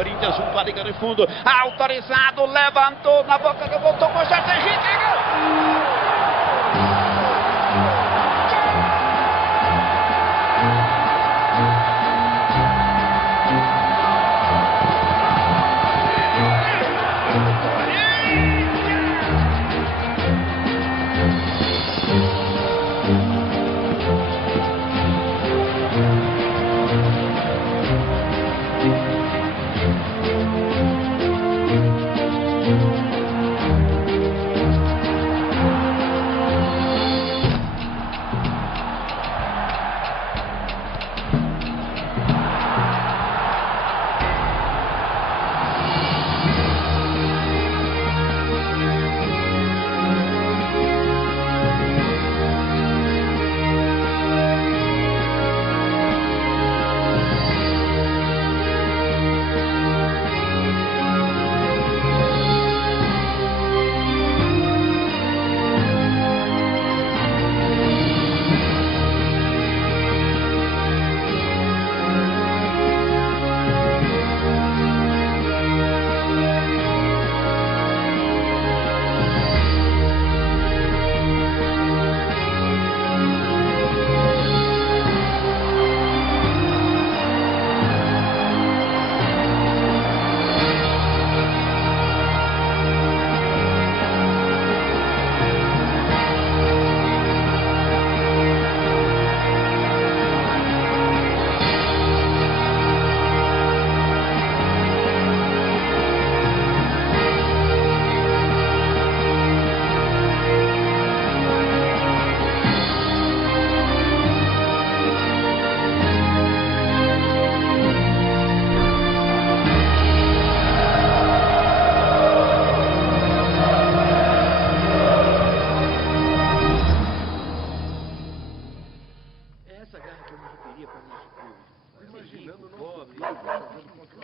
Corinthians junto à linha de fundo, autorizado, levantou na boca, voltou com o Jorge Henrique, gol!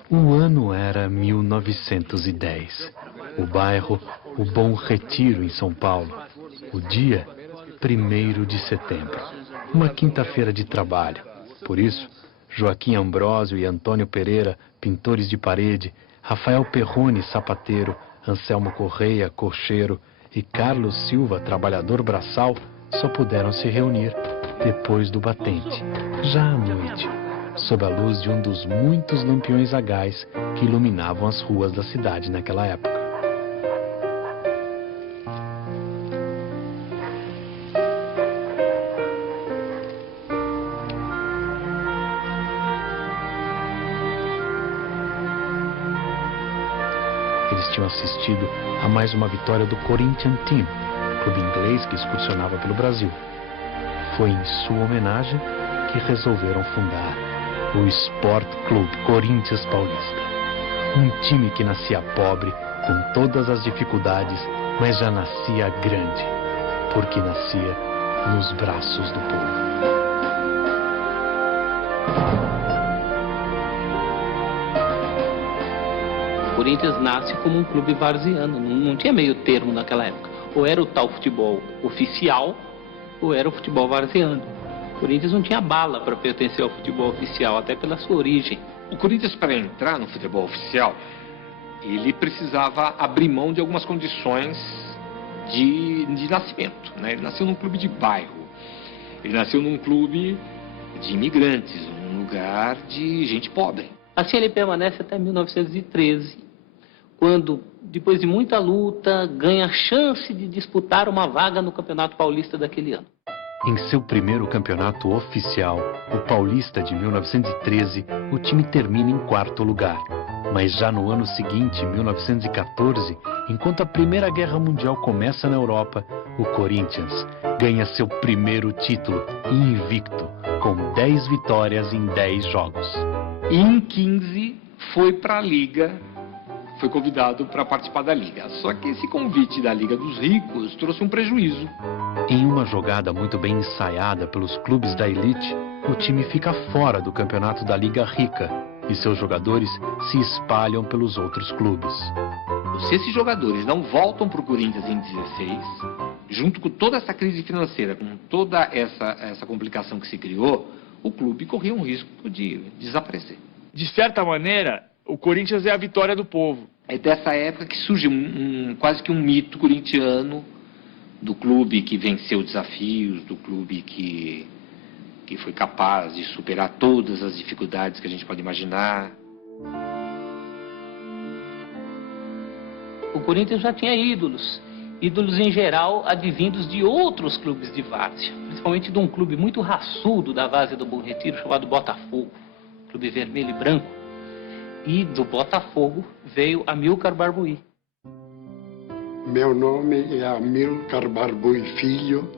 O ano era 1910. O bairro, o Bom Retiro, em São Paulo. O dia, 1º de setembro. Uma quinta-feira de trabalho. Por isso, Joaquim Ambrósio e Antônio Pereira, pintores de parede, Rafael Perrone, sapateiro, Anselmo Correia, cocheiro, e Carlos Silva, trabalhador braçal, só puderam se reunir depois do batente, já à noite, sob a luz de um dos muitos lampiões a gás que iluminavam as ruas da cidade naquela época. Eles tinham assistido a mais uma vitória do Corinthians Team, clube inglês que excursionava pelo Brasil. Foi em sua homenagem que resolveram fundar o Sport Clube Corinthians Paulista. Um time que nascia pobre, com todas as dificuldades, mas já nascia grande, porque nascia nos braços do povo. O Corinthians nasce como um clube varziano, não tinha meio termo naquela época. Ou era o tal futebol oficial, ou era o futebol varziano. O Corinthians não tinha bala para pertencer ao futebol oficial, até pela sua origem. O Corinthians, para entrar no futebol oficial, ele precisava abrir mão de algumas condições de nascimento, né? Ele nasceu num clube de bairro, ele nasceu num clube de imigrantes, um lugar de gente pobre. Assim ele permanece até 1913, quando, depois de muita luta, ganha a chance de disputar uma vaga no Campeonato Paulista daquele ano. Em seu primeiro campeonato oficial, o Paulista de 1913, o time termina em 4º lugar. Mas já no ano seguinte, 1914, enquanto a Primeira Guerra Mundial começa na Europa, o Corinthians ganha seu primeiro título, invicto, com 10 vitórias em 10 jogos. E em 15 foi para a Liga, foi convidado para participar da Liga. Só que esse convite da Liga dos Ricos trouxe um prejuízo. Em uma jogada muito bem ensaiada pelos clubes da elite, o time fica fora do campeonato da Liga Rica e seus jogadores se espalham pelos outros clubes. Se esses jogadores não voltam para o Corinthians em 16, junto com toda essa crise financeira, com toda essa complicação que se criou, o clube corria um risco de desaparecer. De certa maneira, o Corinthians é a vitória do povo. É dessa época que surge quase que um mito corintiano do clube que venceu desafios, do clube que foi capaz de superar todas as dificuldades que a gente pode imaginar. O Corinthians já tinha ídolos em geral advindos de outros clubes de várzea, principalmente de um clube muito raçudo da várzea do Bom Retiro, chamado Botafogo, clube vermelho e branco. E do Botafogo veio Amilcar Barbuí. Meu nome é Amilcar Barbuí Filho,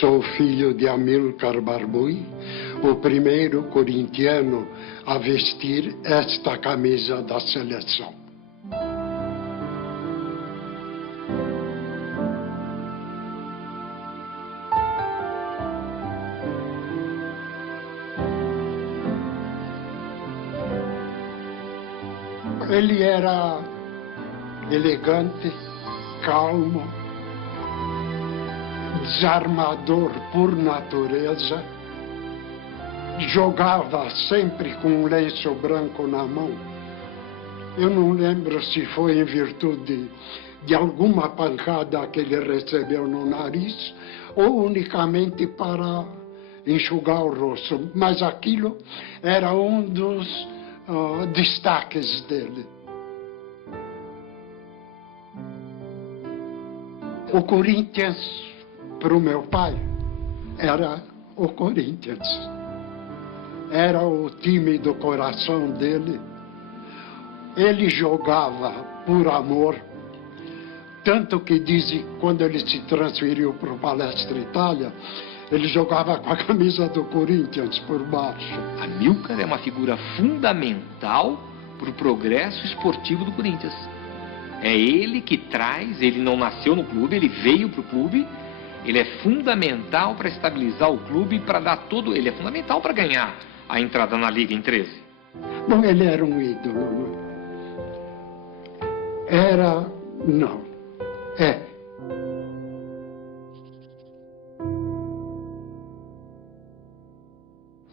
sou filho de Amilcar Barbuí, o primeiro corintiano a vestir esta camisa da seleção. Ele era elegante, calmo, desarmador por natureza, jogava sempre com um lenço branco na mão. Eu não lembro se foi em virtude de alguma pancada que ele recebeu no nariz ou unicamente para enxugar o rosto, mas aquilo era um dos destaques dele. O Corinthians, para o meu pai, era o Corinthians. Era o time do coração dele. Ele jogava por amor. Tanto que dizem, quando ele se transferiu para o Palestra Itália, ele jogava com a camisa do Corinthians por baixo. Amilcar é uma figura fundamental para o progresso esportivo do Corinthians. É ele que traz, ele não nasceu no clube, ele veio para o clube, ele é fundamental para estabilizar o clube, para dar todo, ele é fundamental para ganhar a entrada na Liga em 13. Bom, ele era um ídolo.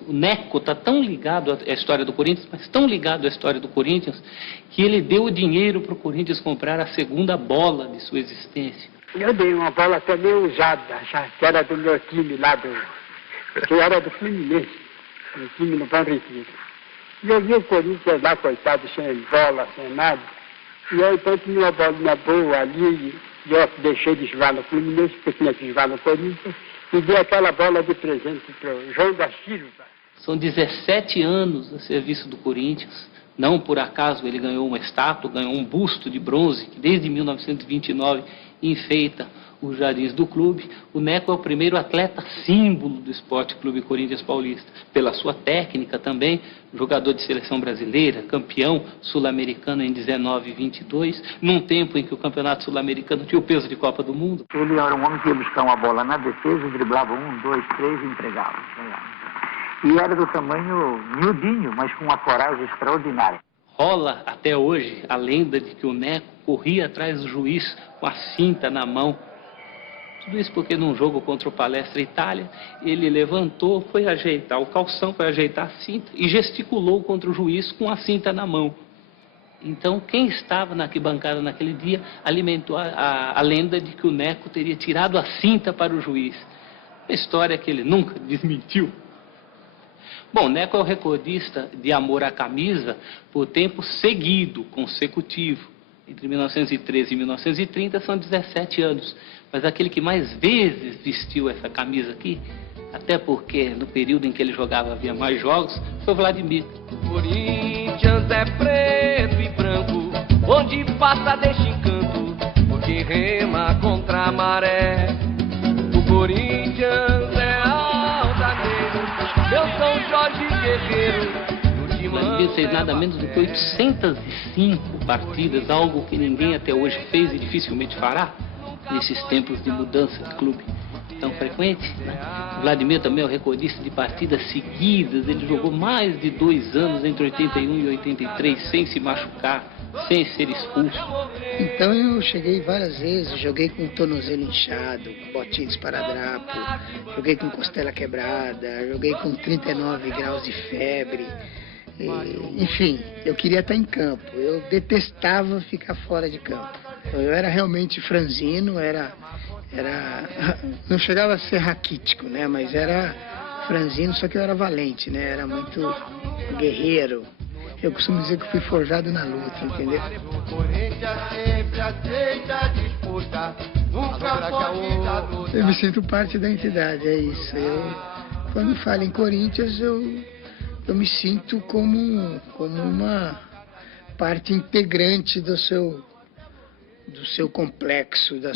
O Neco está tão ligado à história do Corinthians, mas tão ligado à história do Corinthians, que ele deu o dinheiro para o Corinthians comprar a segunda bola de sua existência. Eu dei uma bola até meio usada, já, que era do meu time lá, que era do Fluminense, o time no Bom Retiro. E eu vi o Corinthians lá, coitado, sem bola, sem nada. E eu então tinha uma bolinha boa ali, e eu deixei de jogar no Fluminense, porque tinha que jogar no Corinthians, e dei aquela bola de presente para o João da Silva. São 17 anos a serviço do Corinthians. Não por acaso ele ganhou uma estátua, ganhou um busto de bronze, que desde 1929 enfeita os jardins do clube. O Neco é o primeiro atleta símbolo do Esporte Clube Corinthians Paulista. Pela sua técnica também, jogador de seleção brasileira, campeão sul-americano em 19 e 22, num tempo em que o campeonato sul-americano tinha o peso de Copa do Mundo. Ele era um homem que ia buscar uma bola na defesa, driblava 1, 2, 3 e entregava. E era do tamanho miudinho, mas com uma coragem extraordinária. Rola até hoje a lenda de que o Neco corria atrás do juiz com a cinta na mão. Tudo isso porque num jogo contra o Palestra Itália, ele levantou, foi ajeitar o calção, foi ajeitar a cinta e gesticulou contra o juiz com a cinta na mão. Então, quem estava na arquibancada naquele dia alimentou a lenda de que o Neco teria tirado a cinta para o juiz. Uma história que ele nunca desmentiu. Bom, Neco é o recordista de amor à camisa por tempo seguido, consecutivo. Entre 1913 e 1930 são 17 anos. Mas aquele que mais vezes vestiu essa camisa aqui, até porque no período em que ele jogava havia mais jogos, foi o Vladimir. Corinthians é preto e branco, onde passa deixa encanto, porque rema contra a maré. O Corinthians é altaneiro, meu São Jorge Guerreiro. Vladimir fez nada menos do que 805 partidas, algo que ninguém até hoje fez e dificilmente fará, nesses tempos de mudança de clube tão frequente, né? Vladimir também é o recordista de partidas seguidas, ele jogou mais de 2 anos entre 81 e 83, sem se machucar, sem ser expulso. Então eu cheguei várias vezes, joguei com tornozelo inchado, botinha de esparadrapo, joguei com costela quebrada, joguei com 39 graus de febre, Enfim, eu queria estar em campo. Eu detestava ficar fora de campo. Eu era realmente franzino, não chegava a ser raquítico, né? Mas era franzino, só que eu era valente, né? Era muito guerreiro. Eu costumo dizer que fui forjado na luta, entendeu? Eu me sinto parte da entidade, é isso. Quando falo em Corinthians, eu me sinto como uma parte integrante do seu complexo, da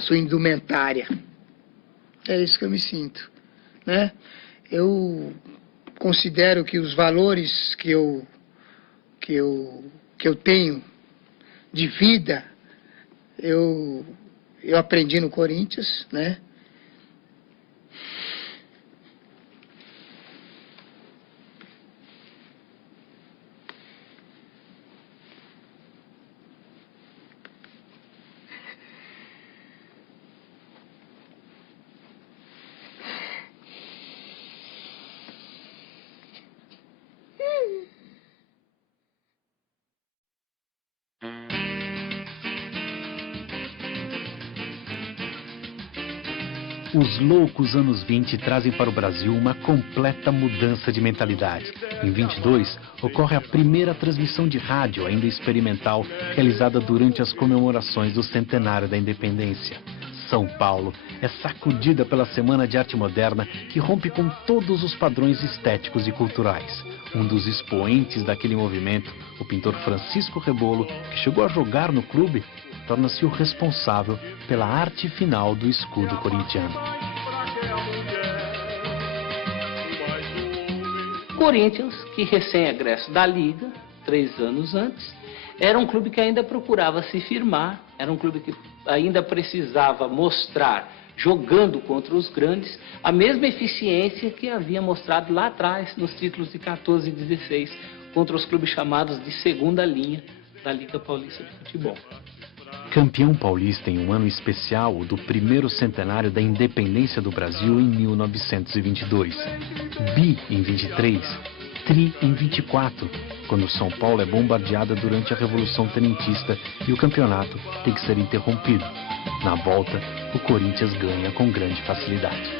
sua indumentária. É isso que eu me sinto, né? Eu considero que os valores que eu tenho de vida, eu aprendi no Corinthians, né? Os loucos anos 20 trazem para o Brasil uma completa mudança de mentalidade. Em 22, ocorre a primeira transmissão de rádio, ainda experimental, realizada durante as comemorações do centenário da independência. São Paulo é sacudida pela Semana de Arte Moderna, que rompe com todos os padrões estéticos e culturais. Um dos expoentes daquele movimento, o pintor Francisco Rebolo, que chegou a jogar no clube, torna-se o responsável pela arte final do escudo corintiano. Corinthians, que recém-egresso da Liga, 3 anos antes, era um clube que ainda procurava se firmar, era um clube que ainda precisava mostrar, jogando contra os grandes, a mesma eficiência que havia mostrado lá atrás, nos títulos de 14 e 16, contra os clubes chamados de segunda linha da Liga Paulista de Futebol. Campeão paulista em um ano especial, o do primeiro centenário da independência do Brasil em 1922. Bi em 23, tri em 24, quando São Paulo é bombardeada durante a Revolução Tenentista e o campeonato tem que ser interrompido. Na volta, o Corinthians ganha com grande facilidade.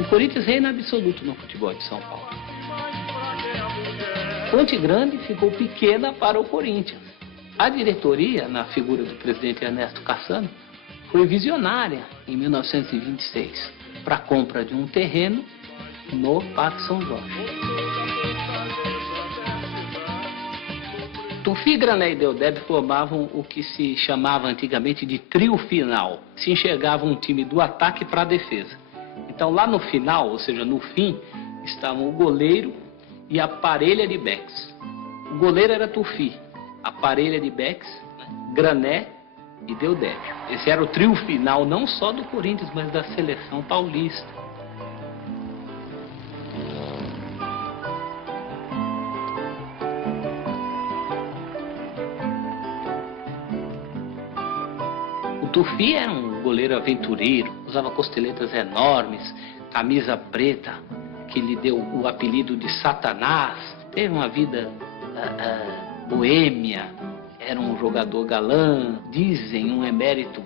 O Corinthians reina absoluto no futebol de São Paulo. Ponte Grande ficou pequena para o Corinthians. A diretoria, na figura do presidente Ernesto Cassano, foi visionária em 1926 para a compra de um terreno no Parque São Jorge. Tufi, Grané e Deodébio formavam o que se chamava antigamente de trio final. Se enxergava um time do ataque para a defesa. Então lá no final, ou seja, no fim, estavam o goleiro e a parelha de backs. O goleiro era Tufi, a parelha de backs, né, Grané e Deodébio. Esse era o trio final, não só do Corinthians, mas da seleção paulista. O Tufi era um goleiro aventureiro, usava costeletas enormes, camisa preta, que lhe deu o apelido de Satanás. Teve uma vida boêmia, era um jogador galã, dizem um emérito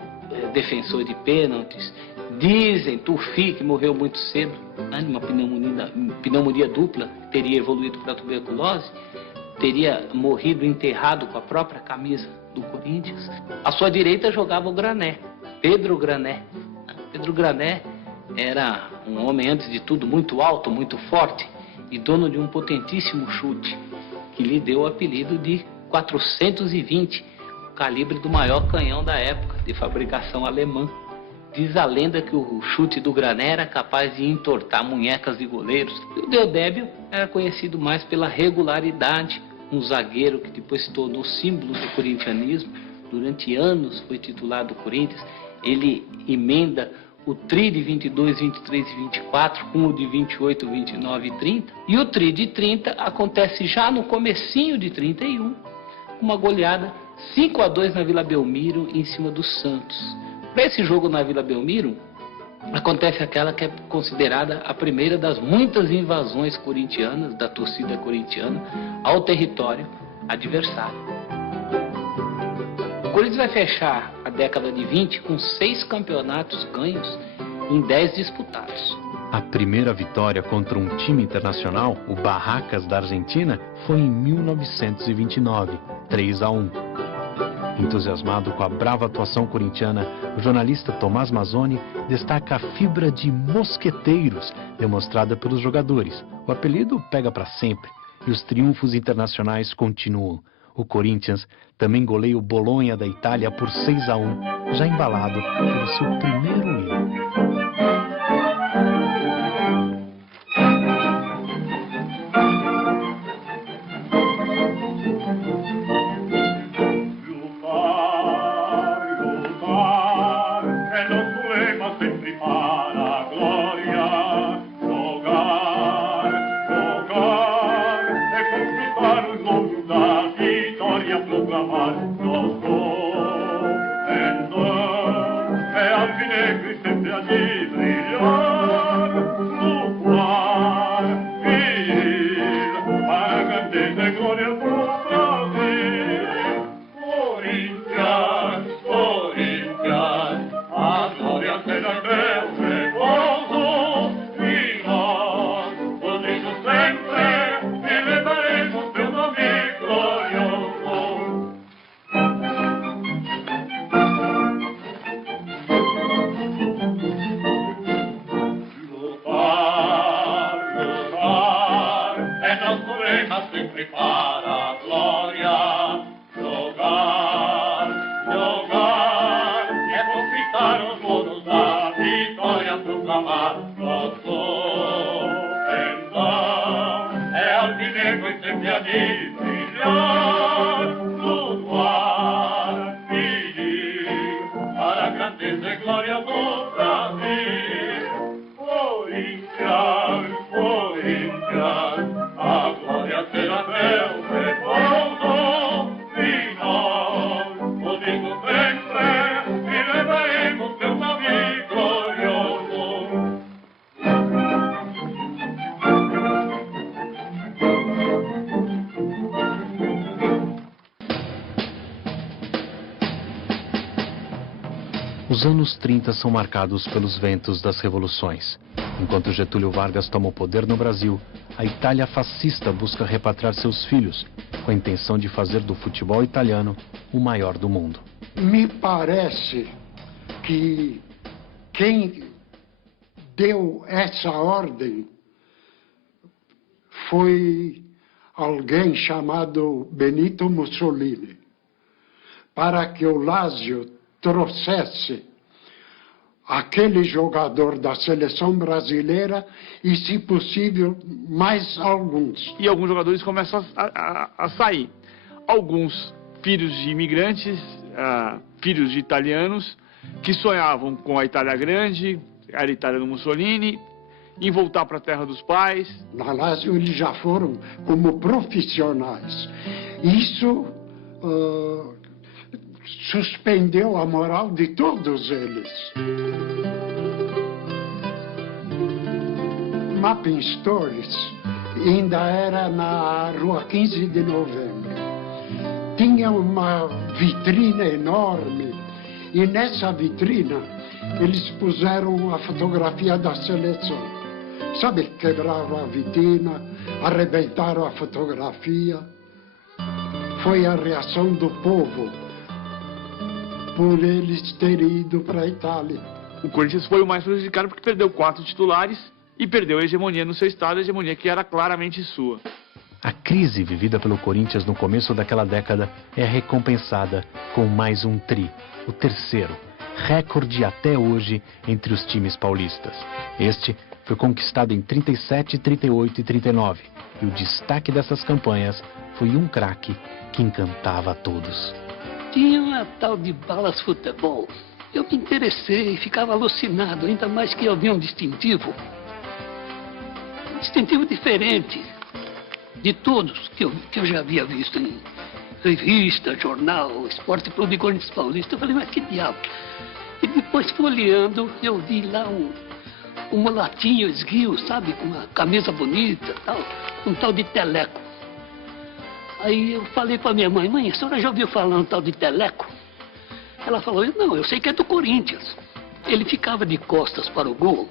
defensor de pênaltis, dizem Tufi, que morreu muito cedo, né, numa pneumonia dupla, teria evoluído para tuberculose, teria morrido enterrado com a própria camisa do Corinthians. À sua direita jogava o Grané, Pedro Grané. Pedro Grané era um homem, antes de tudo, muito alto, muito forte e dono de um potentíssimo chute, que lhe deu o apelido de 420, o calibre do maior canhão da época, de fabricação alemã. Diz a lenda que o chute do Grané era capaz de entortar munhecas de goleiros. E o Deodébio era conhecido mais pela regularidade, um zagueiro que depois se tornou símbolo do corintianismo. Durante anos foi titular do Corinthians. Ele emenda o tri de 22, 23 e 24 com o de 28, 29 e 30. E o tri de 30 acontece já no comecinho de 31, uma goleada 5-2 na Vila Belmiro em cima do Santos. Para esse jogo na Vila Belmiro, acontece aquela que é considerada a primeira das muitas invasões corintianas, da torcida corintiana, ao território adversário. O Corinthians vai fechar a década de 20 com 6 campeonatos ganhos em 10 disputados. A primeira vitória contra um time internacional, o Barracas da Argentina, foi em 1929, 3-1. Entusiasmado com a brava atuação corintiana, o jornalista Tomás Mazzoni destaca a fibra de mosqueteiros demonstrada pelos jogadores. O apelido pega para sempre e os triunfos internacionais continuam. O Corinthians também goleia o Bolonha da Itália por 6-1, já embalado pelo seu primeiro hino. Os anos 30 são marcados pelos ventos das revoluções. Enquanto Getúlio Vargas toma o poder no Brasil, a Itália fascista busca repatriar seus filhos, com a intenção de fazer do futebol italiano o maior do mundo. Me parece que quem deu essa ordem foi alguém chamado Benito Mussolini, para que o Lazio trouxesse aquele jogador da seleção brasileira e, se possível, mais alguns. E alguns jogadores começam a sair. Alguns filhos de imigrantes, filhos de italianos, que sonhavam com a Itália grande, a Itália do Mussolini, em voltar para a terra dos pais. Na Lazio eles já foram como profissionais. Isso suspendeu a moral de todos eles. Mapping Stores ainda era na rua 15 de novembro. Tinha uma vitrina enorme e nessa vitrina eles puseram a fotografia da seleção. Sabe, quebraram a vitrina, arrebentaram a fotografia. Foi a reação do povo por eles terem ido para a Itália. O Corinthians foi o mais prejudicado porque perdeu 4 titulares e perdeu a hegemonia no seu estado, a hegemonia que era claramente sua. A crise vivida pelo Corinthians no começo daquela década é recompensada com mais um tri, o terceiro, recorde até hoje entre os times paulistas. Este foi conquistado em 37, 38 e 39, e o destaque dessas campanhas foi um craque que encantava a todos. Tinha uma tal de Balas Futebol. Eu me interessei, ficava alucinado, ainda mais que eu vi um distintivo diferente de todos que eu já havia visto em revista, jornal, Esporte Clube Corinthians Paulista. Eu falei, mas que diabo? E depois, folheando, eu vi lá um mulatinho esguio, sabe? Com uma camisa bonita e tal, um tal de Teleco. Aí eu falei para minha mãe: mãe, a senhora já ouviu falar um tal de Teleco? Ela falou: não, eu sei que é do Corinthians. Ele ficava de costas para o gol.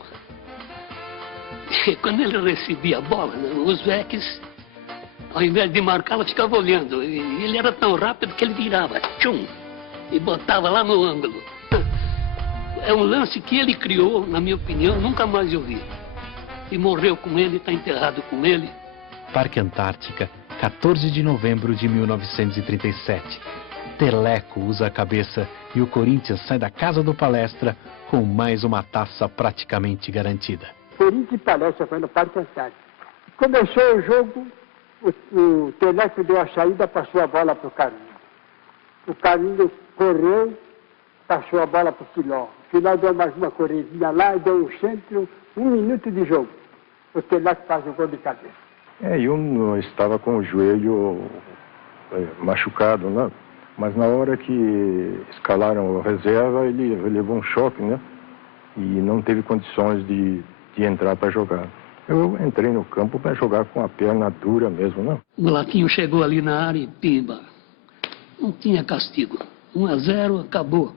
E quando ele recebia a bola, né, os veques, ao invés de marcar, ela ficava olhando. E ele era tão rápido que ele virava, tchum, e botava lá no ângulo. É um lance que ele criou, na minha opinião, nunca mais eu vi. E morreu com ele, está enterrado com ele. Parque Antártica, 14 de novembro de 1937. Teleco usa a cabeça e o Corinthians sai da casa do Palestra com mais uma taça praticamente garantida. Corinthians e Palestra foi no Parque Antártico. Começou o jogo, o Teleco deu a saída, passou a bola para o Carlinhos. O Carlinhos correu, passou a bola para o Filó. O Filó deu mais uma corridinha lá e deu um centro, 1 minuto de jogo. O Teleco faz o gol de cabeça. Eu não estava com o joelho machucado, né? Mas na hora que escalaram o reserva, ele levou um choque, né? E não teve condições de entrar para jogar. Eu entrei no campo para jogar com a perna dura mesmo, né? O Mulatinho chegou ali na área e pimba. Não tinha castigo. 1-0, acabou.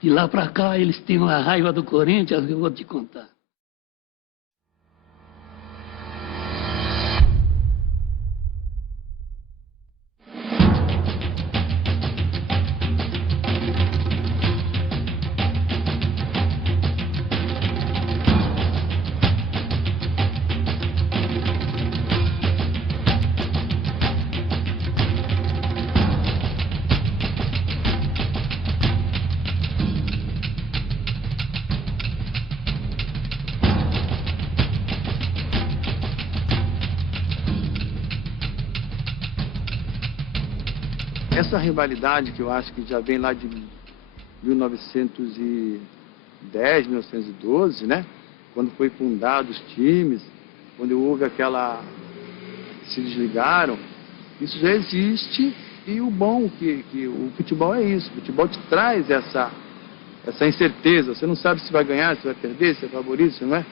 De lá para cá, eles tinham a raiva do Corinthians, eu vou te contar. Essa rivalidade que eu acho que já vem lá de 1910, 1912, né? Quando foi fundado os times, quando houve aquela... se desligaram, isso já existe. E o bom que o futebol é isso. O futebol te traz essa incerteza. Você não sabe se vai ganhar, se vai perder, se é favorito, se não é.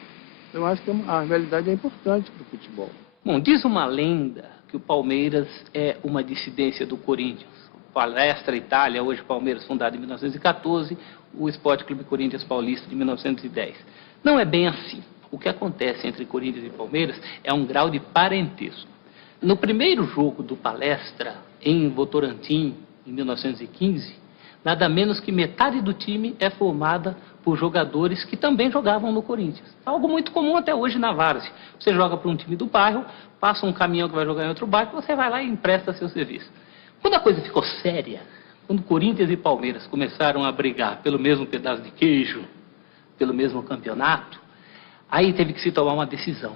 Eu acho que a rivalidade é importante para o futebol. Bom, diz uma lenda que o Palmeiras é uma dissidência do Corinthians. Palestra Itália, hoje Palmeiras, fundado em 1914, o Esporte Clube Corinthians Paulista de 1910. Não é bem assim. O que acontece entre Corinthians e Palmeiras é um grau de parentesco. No primeiro jogo do Palestra, em Votorantim, em 1915, nada menos que metade do time é formada por jogadores que também jogavam no Corinthians. Algo muito comum até hoje na várzea. Você joga para um time do bairro, passa um caminhão que vai jogar em outro bairro, você vai lá e empresta seu serviço. Quando a coisa ficou séria, quando Corinthians e Palmeiras começaram a brigar pelo mesmo pedaço de queijo, pelo mesmo campeonato, aí teve que se tomar uma decisão.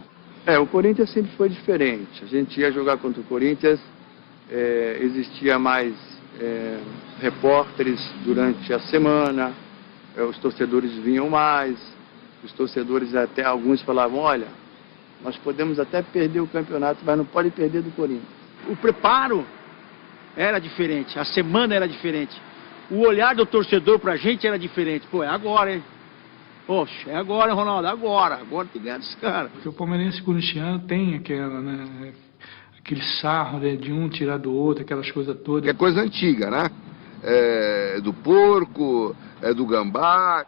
O Corinthians sempre foi diferente. A gente ia jogar contra o Corinthians, existia mais repórteres durante a semana, os torcedores vinham mais, os torcedores até alguns falavam: olha, nós podemos até perder o campeonato, mas não pode perder do Corinthians. O preparo era diferente, a semana era diferente. O olhar do torcedor pra gente era diferente. Pô, é agora, hein? Poxa, é agora, hein, Ronaldo? Agora tem que ganhar desse cara. Porque o palmeirense corintiano tem aquela, né, aquele sarro, né, de um tirar do outro, aquelas coisas todas. É coisa antiga, né? É do porco, é do gambá.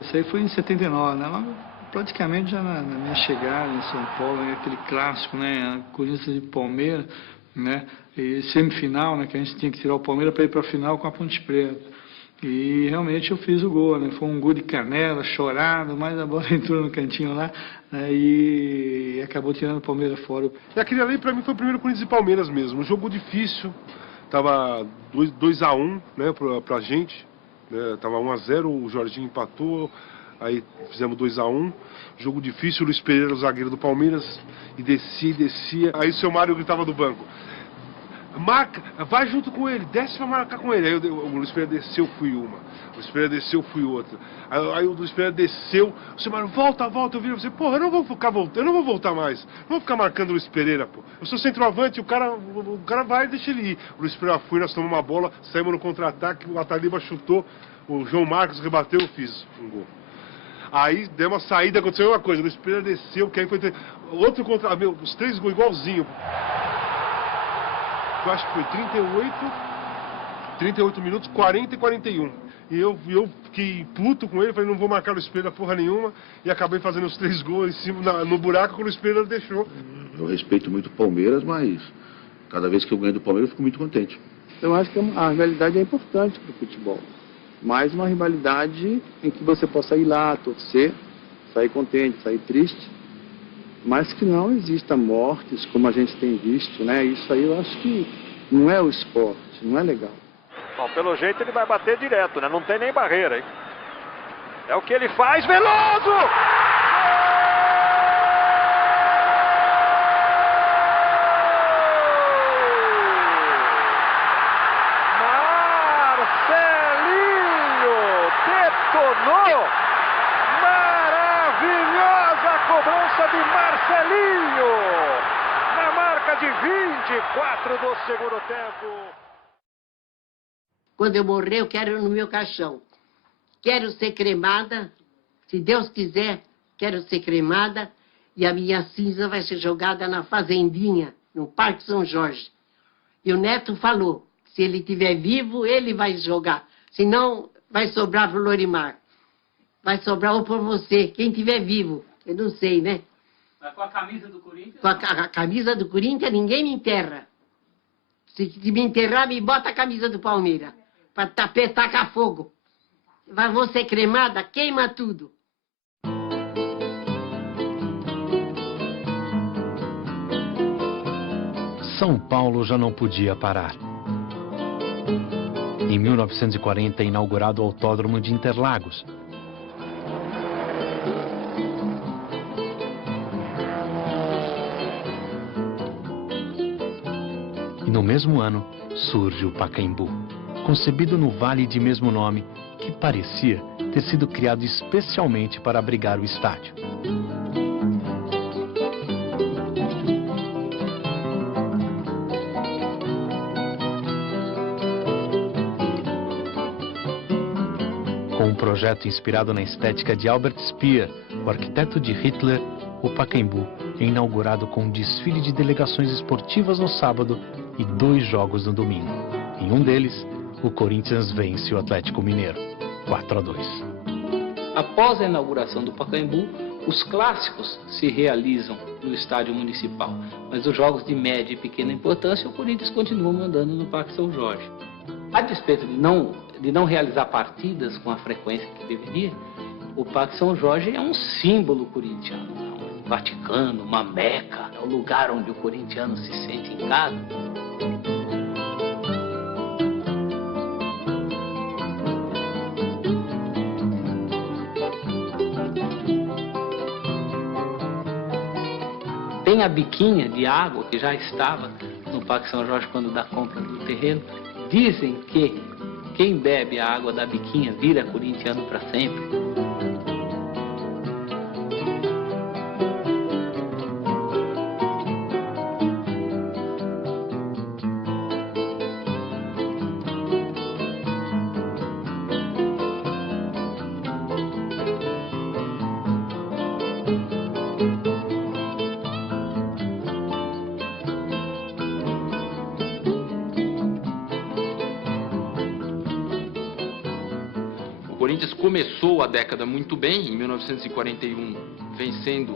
Isso aí foi em 79, né? Praticamente já na minha chegada em São Paulo, né, aquele clássico, né? Corinthians e Palmeiras, né? E semifinal, né? Que a gente tinha que tirar o Palmeiras para ir para a final com a Ponte Preta. E realmente eu fiz o gol, né? Foi um gol de canela, chorado, mas a bola entrou no cantinho lá, né? E acabou tirando o Palmeiras fora. E aquele ali para mim foi o primeiro Corinthians e Palmeiras mesmo. Um jogo difícil, tava 2-1, né, pra gente, né? Tava 1-0, o Jorginho empatou, aí fizemos 2-1. Jogo difícil, o Luiz Pereira, o zagueiro do Palmeiras, e descia. Aí o seu Mário gritava do banco: marca, vai junto com ele, desce pra marcar com ele. Aí o Luiz Pereira desceu, fui uma. O Luiz Pereira desceu, fui outra. Aí o Luiz Pereira desceu, o Silmar, volta, eu viro você, porra, eu não vou ficar voltando, eu não vou voltar mais. Não vou ficar marcando o Luiz Pereira, pô. Eu sou centroavante, o cara vai e deixa ele ir. O Luiz Pereira foi, nós tomamos uma bola, saímos no contra-ataque, o Ataliba chutou, o João Marcos rebateu, eu fiz um gol. Aí deu uma saída, aconteceu uma coisa, o Luiz Pereira desceu, que aí foi outro contra, os 3 gols igualzinho. Eu acho que foi 38 minutos, 40 e 41. E eu fiquei puto com ele, falei, não vou marcar o Luiz Pereira porra nenhuma, e acabei fazendo os 3 gols em cima, no buraco que o Luiz Pereira deixou. Eu respeito muito o Palmeiras, mas cada vez que eu ganho do Palmeiras eu fico muito contente. Eu acho que a rivalidade é importante para o futebol. Mais uma rivalidade em que você possa ir lá, torcer, sair contente, sair triste, mas que não exista mortes, como a gente tem visto, né? Isso aí eu acho que não é o esporte, não é legal. Bom, pelo jeito ele vai bater direto, né? Não tem nem barreira, hein? É o que ele faz, Veloso! Maravilhosa cobrança de Marcelinho, na marca de 24 do segundo tempo. Quando eu morrer, eu quero no meu caixão. Quero ser cremada, se Deus quiser, quero ser cremada, e a minha cinza vai ser jogada na fazendinha, no Parque São Jorge. E o Neto falou, se ele estiver vivo, ele vai jogar, senão vai sobrar para o Lorimar. Vai sobrar ou por você, quem estiver vivo. Eu não sei, né? Mas com a camisa do Corinthians? Com a camisa do Corinthians, ninguém me enterra. Se me enterrar, me bota a camisa do Palmeiras. Para tacar fogo. Vou ser cremada, queima tudo. São Paulo já não podia parar. Em 1940 é inaugurado o Autódromo de Interlagos. E no mesmo ano surge o Pacaembu, concebido no vale de mesmo nome, que parecia ter sido criado especialmente para abrigar o estádio. Com um projeto inspirado na estética de Albert Speer, o arquiteto de Hitler, o Pacaembu é inaugurado com um desfile de delegações esportivas no sábado e 2 jogos no domingo. Em um deles, o Corinthians vence o Atlético Mineiro, 4-2. Após a inauguração do Pacaembu, os clássicos se realizam no estádio municipal, mas os jogos de média e pequena importância, o Corinthians continua mandando no Parque São Jorge. A despeito de não realizar partidas com a frequência que deveria, o Parque São Jorge é um símbolo corintiano, é um Vaticano, uma Meca, é o lugar onde o corintiano se sente em casa. Tem a biquinha de água que já estava no Parque São Jorge quando dá compra do terreno. Dizem que quem bebe a água da biquinha vira corintiano para sempre. O Corinthians começou a década muito bem, em 1941, vencendo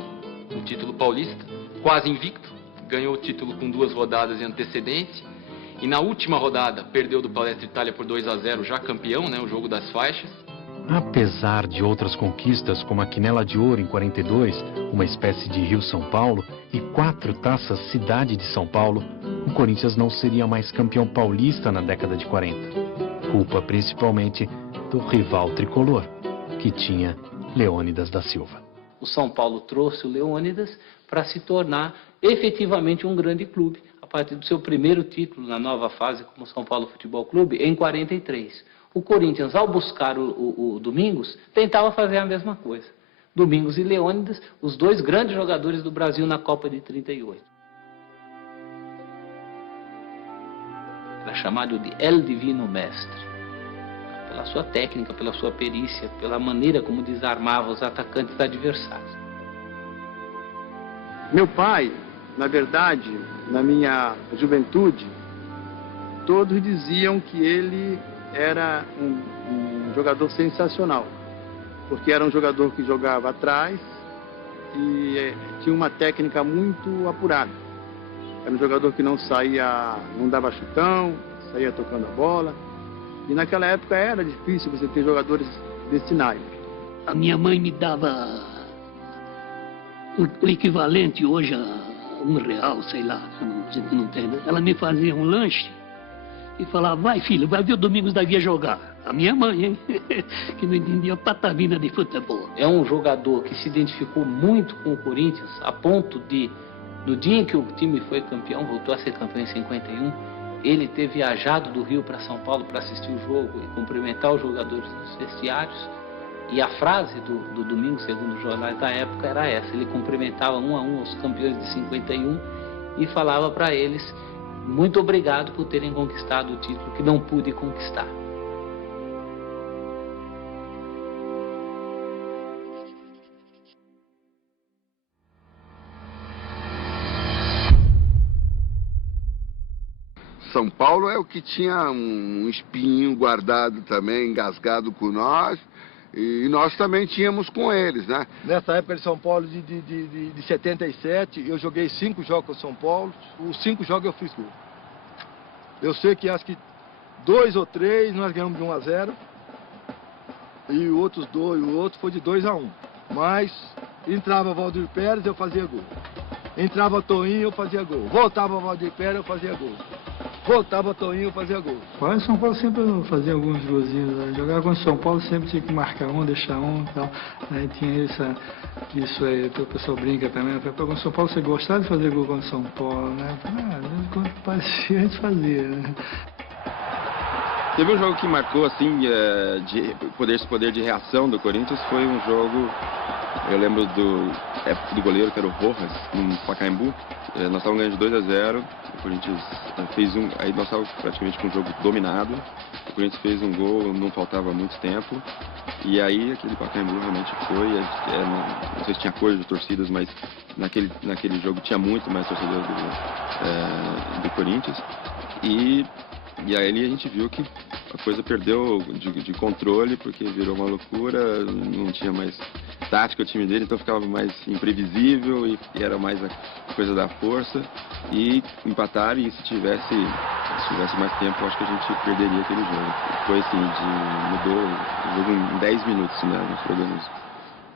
o título paulista, quase invicto, ganhou o título com 2 rodadas de antecedência, e na última rodada perdeu do Palestra Itália por 2-0, já campeão, né, o jogo das faixas. Apesar de outras conquistas, como a Quinela de Ouro em 42, uma espécie de Rio São Paulo, e 4 taças Cidade de São Paulo, o Corinthians não seria mais campeão paulista na década de 40. Culpa principalmente do rival tricolor, que tinha Leônidas da Silva. O São Paulo trouxe o Leônidas para se tornar efetivamente um grande clube. A partir do seu primeiro título na nova fase como São Paulo Futebol Clube em 43. O Corinthians, ao buscar o Domingos, tentava fazer a mesma coisa. Domingos e Leônidas, os dois grandes jogadores do Brasil na Copa de 38. Era chamado de El Divino Mestre. Pela sua técnica, pela sua perícia, pela maneira como desarmava os atacantes adversários. Meu pai, na verdade, na minha juventude, todos diziam que ele era um jogador sensacional, porque era um jogador que jogava atrás e tinha uma técnica muito apurada. Era um jogador que não saía, não dava chutão, saía tocando a bola. E naquela época era difícil você ter jogadores desse naipe. A minha mãe me dava o equivalente hoje a R$1, sei lá, não tem, né? Ela me fazia um lanche e falava, vai filho, vai ver o Domingos da Guia jogar. A minha mãe, hein? Que não entendia patavina de futebol. É um jogador que se identificou muito com o Corinthians, a ponto de, no dia em que o time foi campeão, voltou a ser campeão em 51, ele ter viajado do Rio para São Paulo para assistir o jogo e cumprimentar os jogadores nos vestiários. E a frase do Domingos, segundo os jornais da época, era essa. Ele cumprimentava um a um os campeões de 51 e falava para eles, muito obrigado por terem conquistado o título que não pude conquistar. São Paulo é o que tinha um espinho guardado também, engasgado com nós, e nós também tínhamos com eles, né? Nessa época de São Paulo, de 77, eu joguei 5 jogos com São Paulo, os 5 jogos eu fiz gol. Eu sei que acho que 2 ou 3 nós ganhamos de 1-0, e o outro foi de 2-1. Mas entrava Valdir Pérez, eu fazia gol. Entrava Toinho, eu fazia gol. Voltava Valdir Pérez, eu fazia gol. Voltava Toinho, eu fazia gol. O São Paulo sempre fazia alguns golzinhos. Né? Jogava com o São Paulo sempre tinha que marcar um, deixar um e tal. Aí tinha isso aí, o pessoal brinca também. Com o São Paulo você gostava de fazer gol com o São Paulo, né? Quando parecia, a gente fazia, né? Teve um jogo que marcou, assim, esse poder de reação do Corinthians, foi um jogo, eu lembro do goleiro, que era o Rojas, no Pacaembu. Nós estávamos ganhando de 2-0, o Corinthians fez aí nós estávamos praticamente com o jogo dominado, o Corinthians fez um gol, não faltava muito tempo, e aí aquele Pacaembu realmente foi, não sei se tinha apoio de torcidas, mas naquele jogo tinha muito mais torcedores do Corinthians, e aí a gente viu que a coisa perdeu de controle, porque virou uma loucura, não tinha mais tática o time dele, então ficava mais imprevisível e era mais a coisa da força. E empataram, e se tivesse mais tempo, acho que a gente perderia aquele jogo. Foi assim, mudou o jogo em 10 minutos, né? Nós jogamos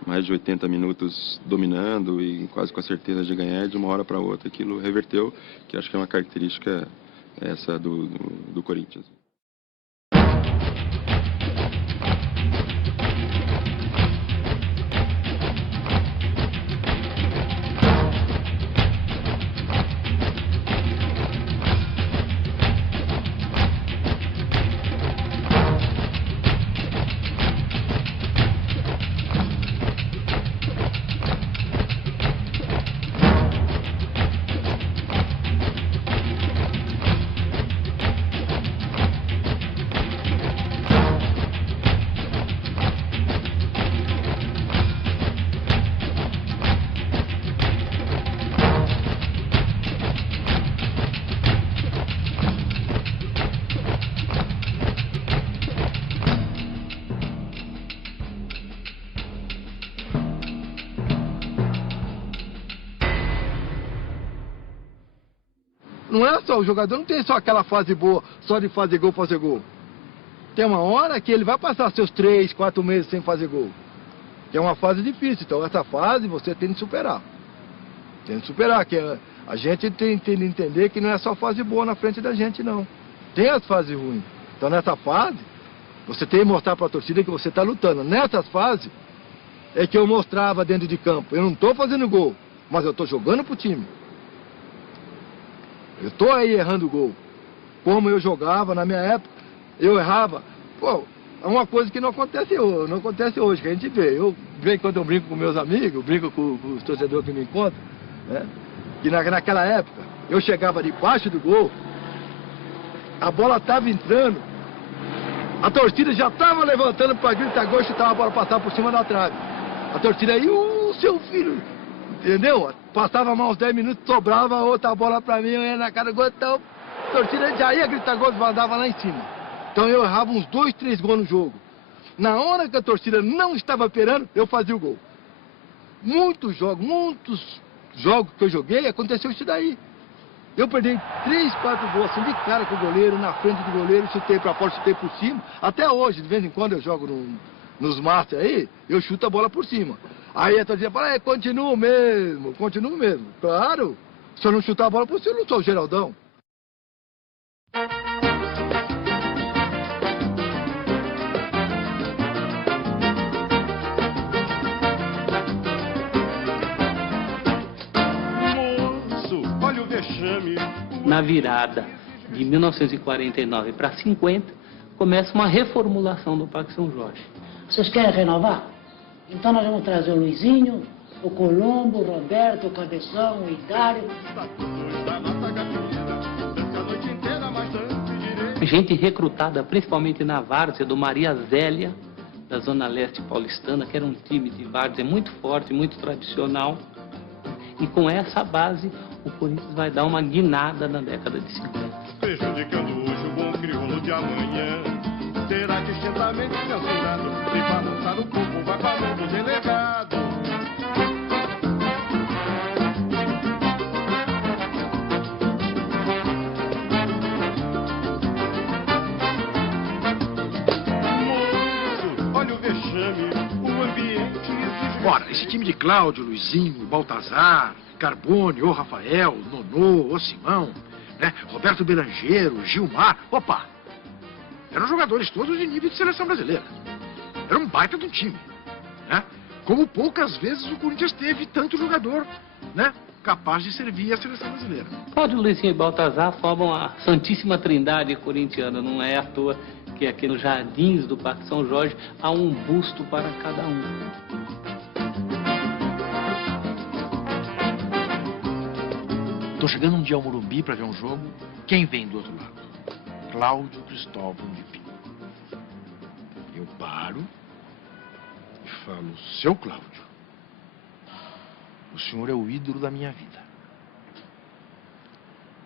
mais de 80 minutos dominando e quase com a certeza de ganhar, de uma hora para outra aquilo reverteu, que acho que é uma característica essa do Corinthians. Não é só, o jogador não tem só aquela fase boa, só de fazer gol. Tem uma hora que ele vai passar seus 3, 4 meses sem fazer gol. Que é uma fase difícil, então essa fase você tem de superar. Tem de superar, que a gente tem de entender que não é só fase boa na frente da gente, não. Tem as fases ruins. Então nessa fase, você tem que mostrar para a torcida que você está lutando. Nessas fases, é que eu mostrava dentro de campo. Eu não estou fazendo gol, mas eu estou jogando pro time. Eu tô aí errando o gol. Como eu jogava na minha época, eu errava. Pô, é uma coisa que não acontece hoje, que a gente vê. Quando eu brinco com meus amigos, brinco com os torcedores que me encontram, né? Que naquela época, eu chegava debaixo do gol, a bola estava entrando, a torcida já estava levantando para gritar gol e chutar a bola passar por cima da trave. A torcida aí, seu filho, entendeu? Passava mais uns 10 minutos, sobrava outra bola para mim, eu ia na cara do gol, então a torcida já ia gritar gol e mandava lá em cima. Então eu errava uns 2, 3 gols no jogo. Na hora que a torcida não estava esperando, eu fazia o gol. Muitos jogos que eu joguei, aconteceu isso daí. Eu perdi 3, 4 gols assim de cara com o goleiro, na frente do goleiro, chutei pra fora, chutei por cima. Até hoje, de vez em quando eu jogo nos Masters aí, eu chuto a bola por cima. Aí a torcida fala, continuo mesmo. Claro, se eu não chutar a bola por cima, eu não sou o Geraldão. Na virada de 1949 para 50, começa uma reformulação do Parque São Jorge. Vocês querem renovar? Então nós vamos trazer o Luizinho, o Colombo, o Roberto, o Cabeção, o Idário. Gente recrutada principalmente na várzea do Maria Zélia, da Zona Leste paulistana, que era um time de várzea muito forte, muito tradicional. E com essa base, o Corinthians vai dar uma guinada na década de 50. Prejudicando hoje o bom crioulo de amanhã. Será que extensamente censurado? Se balançar o corpo, vai para mão do delegado. Moço, olha o vexame, o ambiente exige... Ora, esse time de Cláudio, Luizinho, Baltazar, Carbone, o Rafael, Nonô, o Simão, né? Roberto Belangeiro, Gilmar, opa! Eram jogadores todos de nível de seleção brasileira. Era um baita de um time, né? Como poucas vezes o Corinthians teve tanto jogador, né? Capaz de servir a seleção brasileira. Cláudio, Luizinho e Baltazar formam a Santíssima Trindade corintiana. Não é à toa que aqui nos jardins do Parque São Jorge há um busto para cada um. Tô chegando um dia ao Morumbi para ver um jogo. Quem vem do outro lado? Cláudio Cristóvão de Pinto. Eu paro e falo, seu Cláudio, o senhor é o ídolo da minha vida.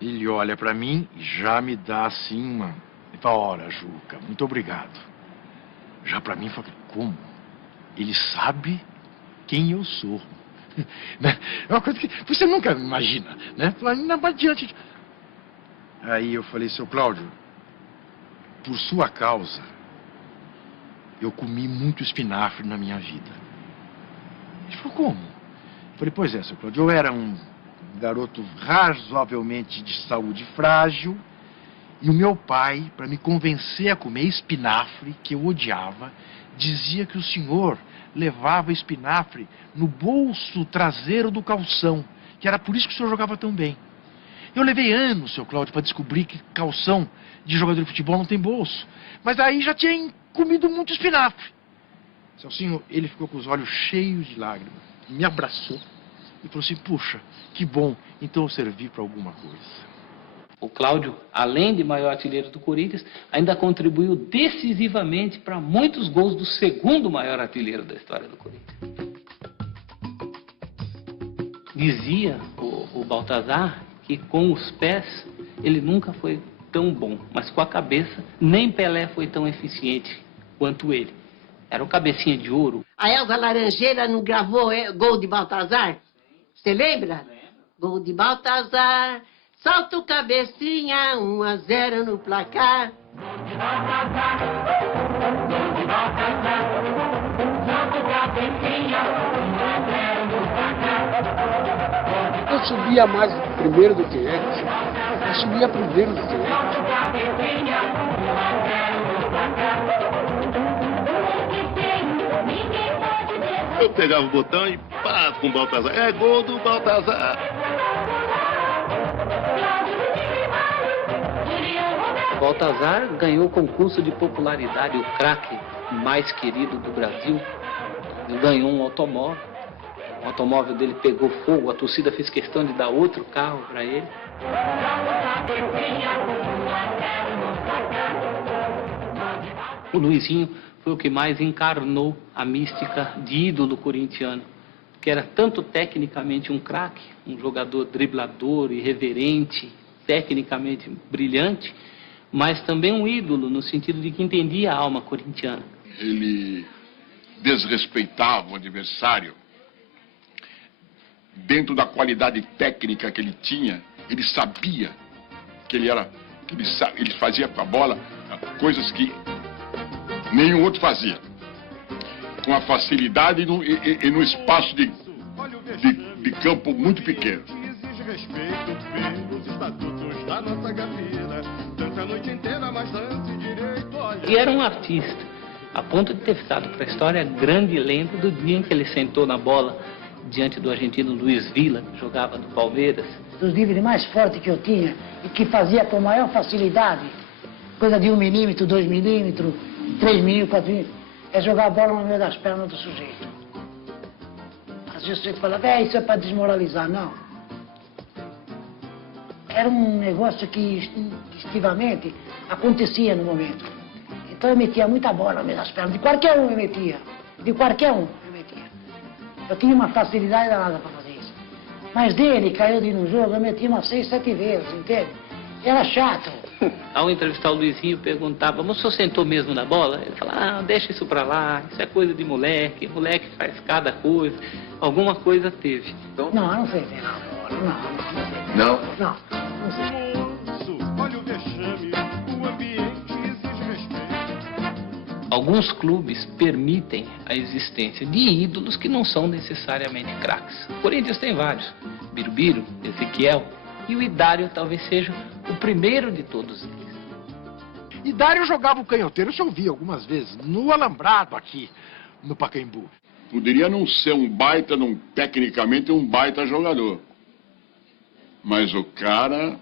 Ele olha para mim e já me dá assim uma... Ele fala, ora, Juca, muito obrigado. Já para mim, fala, como? Ele sabe quem eu sou. É uma coisa que você nunca imagina, né? Ainda mais diante. Aí eu falei, seu Cláudio, por sua causa, eu comi muito espinafre na minha vida. Ele falou, como? Eu falei, pois é, seu Cláudio, eu era um garoto razoavelmente de saúde frágil, e o meu pai, para me convencer a comer espinafre, que eu odiava, dizia que o senhor levava espinafre no bolso traseiro do calção, que era por isso que o senhor jogava tão bem. Eu levei anos, seu Cláudio, para descobrir que calção de jogador de futebol não tem bolso. Mas aí já tinha comido muito espinafre. Celcinho, ele ficou com os olhos cheios de lágrimas, me abraçou e falou assim, puxa, que bom, então eu servi para alguma coisa. O Cláudio, além de maior artilheiro do Corinthians, ainda contribuiu decisivamente para muitos gols do segundo maior artilheiro da história do Corinthians. Dizia o Baltazar que com os pés ele nunca foi tão bom, mas com a cabeça nem Pelé foi tão eficiente quanto ele. Era um cabecinha de ouro. A Elza Laranjeira não gravou gol de Baltazar? Você lembra? Gol de Baltazar... Solta o cabecinha, 1-0 no placar. Eu subia mais primeiro do que eles. Eu subia primeiro do que eles. Eu pegava o botão e pá, com o Baltazar. É gol do Baltazar. Baltazar ganhou o concurso de popularidade, o craque mais querido do Brasil. Ele ganhou um automóvel. O automóvel dele pegou fogo, a torcida fez questão de dar outro carro para ele. O Luizinho foi o que mais encarnou a mística de ídolo corintiano, que era tanto tecnicamente um craque, um jogador driblador, irreverente, tecnicamente brilhante, mas também um ídolo no sentido de que entendia a alma corintiana. Ele desrespeitava o adversário. Dentro da qualidade técnica que ele tinha, ele sabia que ele fazia com a bola coisas que nenhum outro fazia. Com a facilidade e no espaço de campo muito pequeno. Exige respeito pelos estatutos da nossa gafira. Dança a noite inteira, mas dance direito. E era um artista, a ponto de ter ficado para a história a grande lenda do dia em que ele sentou na bola diante do argentino Luiz Villa, que jogava no Palmeiras. Os dribles mais fortes que eu tinha e que fazia com maior facilidade, coisa de 1 milímetro, 2 milímetros, 3 milímetros, 4 milímetros, é jogar a bola no meio das pernas do sujeito. Às vezes você fala, isso é para desmoralizar. Não. Era um negócio que instintivamente acontecia no momento. Então eu metia muita bola no meio das pernas, de qualquer um eu metia. De qualquer um eu metia. Eu tinha uma facilidade danada para fazer isso. Mas dele, caiu de no jogo, eu metia umas 6, 7 vezes, entende? Era chato. Ao entrevistar o Luizinho, perguntava, mas o senhor sentou mesmo na bola? Ele falava, deixa isso pra lá, isso é coisa de moleque faz cada coisa, alguma coisa teve. Então... Não, eu não sei ver na bola, não. Não, não sei. Olha o vexame, o ambiente exige respeito. Alguns clubes permitem a existência de ídolos que não são necessariamente craques. O Corinthians tem vários, Birubiru, Ezequiel, e o Idário talvez seja o primeiro de todos eles. Idário jogava o canhoteiro, eu ouvi algumas vezes, no alambrado aqui, no Pacaembu. Poderia não ser tecnicamente um baita jogador. Mas o cara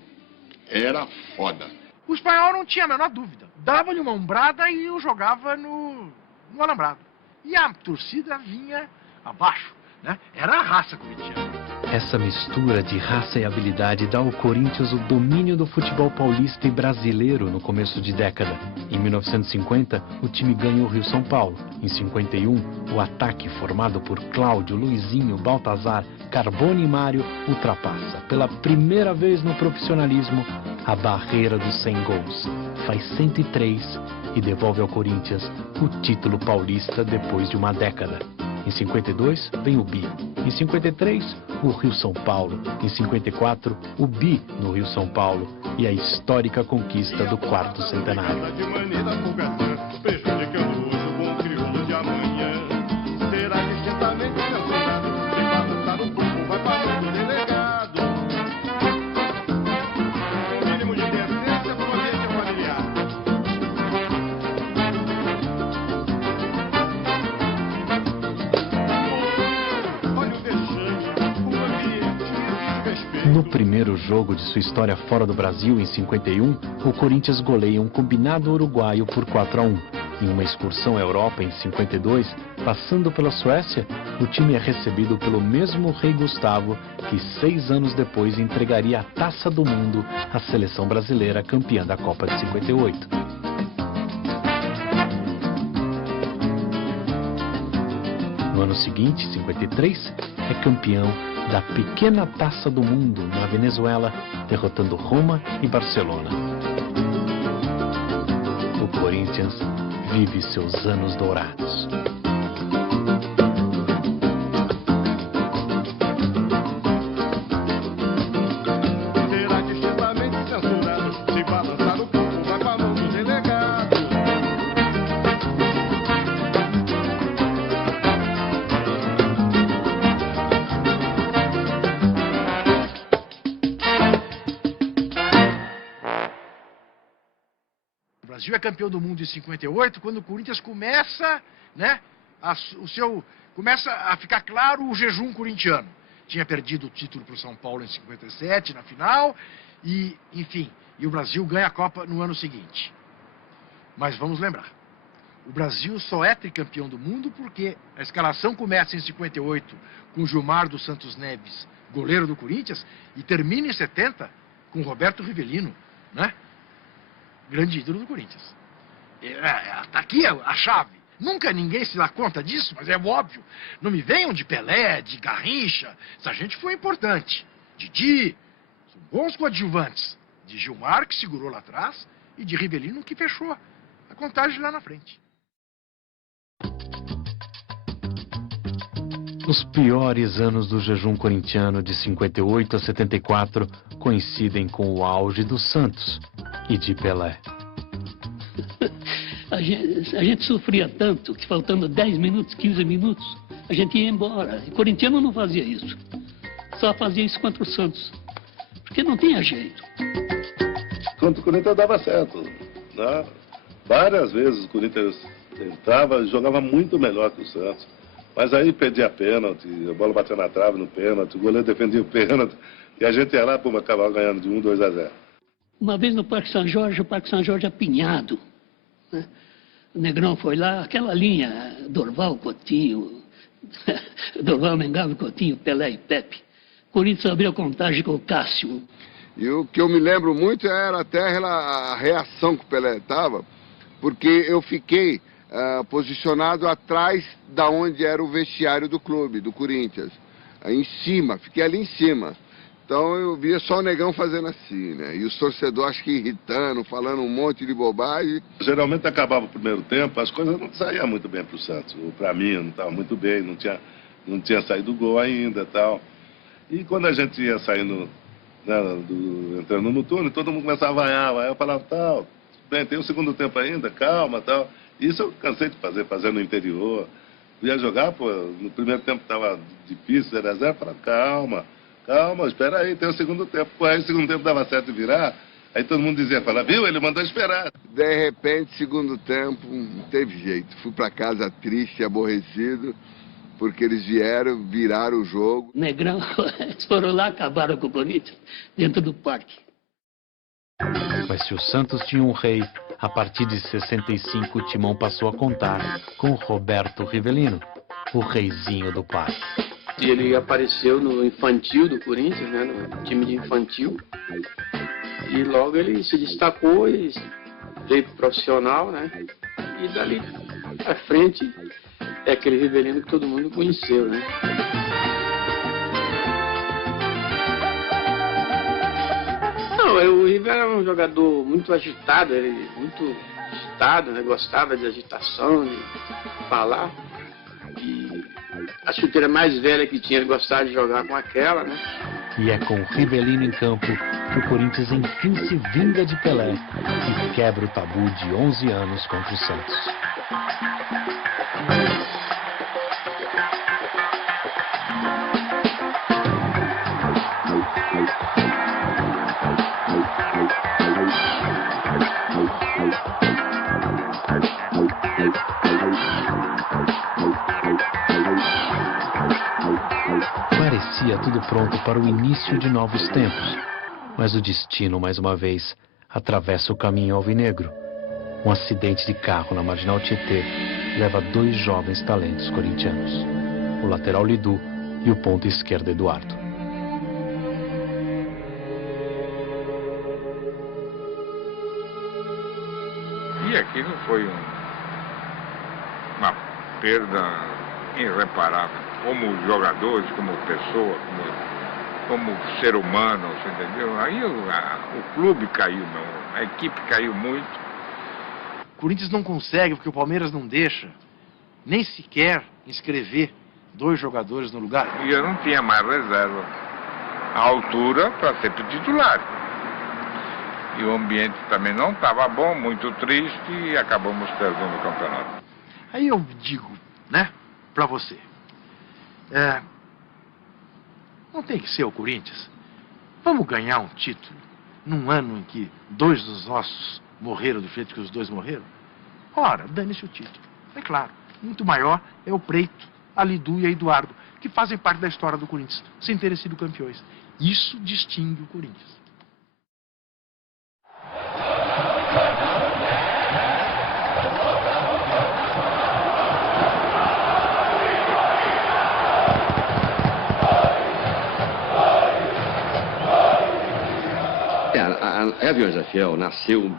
era foda. O espanhol não tinha a menor dúvida. Dava-lhe uma ombrada e eu jogava no alambrado. E a torcida vinha abaixo, né? Era a raça corintiana. Essa mistura de raça e habilidade dá ao Corinthians o domínio do futebol paulista e brasileiro no começo de década. Em 1950, o time ganha o Rio-São Paulo. Em 51, o ataque formado por Cláudio, Luizinho, Baltazar, Carbone e Mário ultrapassa, pela primeira vez no profissionalismo, a barreira dos 100 gols. Faz 103 e devolve ao Corinthians o título paulista depois de uma década. Em 52, vem o Bi. Em 53, o Rio-São Paulo. Em 54, o Bi no Rio-São Paulo. E a histórica conquista do 4º centenário. Prejudicando hoje o bom crioulo de amanhã. Será distintamente censurado. Se balançar o corpo, vai para o delegado. O mínimo de decência para o ambiente familiar. No primeiro jogo de sua história fora do Brasil, em 51, o Corinthians goleia um combinado uruguaio por 4-1. Em uma excursão à Europa, em 52, passando pela Suécia, o time é recebido pelo mesmo Rei Gustavo, que 6 anos depois entregaria a Taça do Mundo à seleção brasileira campeã da Copa de 58. No ano seguinte, 53, é campeão da pequena Taça do Mundo na Venezuela, derrotando Roma e Barcelona. O Corinthians vive seus anos dourados. Será distintamente censurado. Se balançar o corpo, vai para a mão do delegado. O Brasil é campeão do mundo em 58, quando o Corinthians começa, né, começa a ficar claro o jejum corintiano. Tinha perdido o título para o São Paulo em 57, na final, e, enfim, e o Brasil ganha a Copa no ano seguinte. Mas vamos lembrar, o Brasil só é tricampeão do mundo porque a escalação começa em 58 com Gilmar dos Santos Neves, goleiro do Corinthians, e termina em 70 com Roberto Rivelino, né? Grande ídolo do Corinthians. Tá aqui a chave. Nunca ninguém se dá conta disso, mas é óbvio. Não me venham de Pelé, de Garrincha. Essa gente foi importante. Didi, são bons coadjuvantes. De Gilmar, que segurou lá atrás, e de Rivelino, que fechou a contagem lá na frente. Os piores anos do jejum corintiano de 58 a 74 coincidem com o auge do Santos e de Pelé. A gente sofria tanto que faltando 10 minutos, 15 minutos, a gente ia embora. E o corintiano não fazia isso. Só fazia isso contra o Santos. Porque não tinha jeito. Contra o Corinthians dava certo, né? Várias vezes o Corinthians entrava e jogava muito melhor que o Santos. Mas aí perdia a pênalti, a bola batia na trave no pênalti, o goleiro defendia o pênalti. E a gente ia lá, pô, acabava ganhando de 1-2 a 0. Uma vez no Parque São Jorge, o Parque São Jorge apinhado, né? O Negrão foi lá, aquela linha, Dorval, Coutinho, Dorval, Mengalvo, Coutinho, Pelé e Pepe. O Corinthians abriu a contagem com o Cássio. E o que eu me lembro muito era até a reação que o Pelé estava, porque eu fiquei posicionado atrás da onde era o vestiário do clube, do Corinthians. Em cima, fiquei ali em cima. Então eu via só o Negão fazendo assim, né? E os torcedores acho que irritando, falando um monte de bobagem. Geralmente acabava o primeiro tempo, as coisas não saíam muito bem para o Santos. Para mim não estava muito bem, não tinha saído o gol ainda e tal. E quando a gente ia saindo, né, entrando no túnel, todo mundo começava a vaiar. Eu falava, tal, bem, tem o segundo tempo ainda, calma, tal. Isso eu cansei de fazer no interior. Eu ia jogar, pô, no primeiro tempo estava difícil, 0-0, falava, calma, espera aí, tem o segundo tempo. Pô, aí o segundo tempo dava certo virar, aí todo mundo dizia, viu, ele mandou esperar. De repente, segundo tempo, não teve jeito. Fui para casa triste, aborrecido, porque eles viraram o jogo. Negrão, eles foram lá, acabaram com o Corinthians, dentro do parque. Mas se o Santos tinha um rei, a partir de 65 o Timão passou a contar com Roberto Rivelino, o reizinho do parque. E ele apareceu no infantil do Corinthians, né, no time de infantil. E logo ele se destacou e veio pro profissional, né? E dali à frente é aquele Rivelino que todo mundo conheceu, né? Não, o River era um jogador muito agitado, ele muito agitado, né? Gostava de agitação, de falar. E a chuteira mais velha que tinha, ele gostava de jogar com aquela, né? E é com Rivelino em campo que o Corinthians enfim se vinga de Pelé e quebra o tabu de 11 anos contra o Santos. Parecia tudo pronto para o início de novos tempos, mas o destino, mais uma vez, atravessa o caminho alvinegro. Um acidente de carro na Marginal Tietê leva 2 jovens talentos corintianos, o lateral Lidu e o ponta esquerdo Eduardo. E aquilo foi uma perda irreparável. Como jogadores, como pessoa, como ser humano, você entendeu? Aí o clube caiu, a equipe caiu muito. O Corinthians não consegue, porque o Palmeiras não deixa, nem sequer inscrever 2 jogadores no lugar. E eu não tinha mais reserva. A altura para ser titular. E o ambiente também não estava bom, muito triste, e acabamos perdendo o campeonato. Aí eu digo, né, pra você. Não tem que ser o Corinthians. Vamos ganhar um título num ano em que 2 dos nossos morreram do jeito que os 2 morreram? Ora, dane-se o título. É claro, muito maior é o Preito, a Lidu e a Eduardo, que fazem parte da história do Corinthians, sem terem sido campeões. Isso distingue o Corinthians. Gaviões da Fiel nasceu,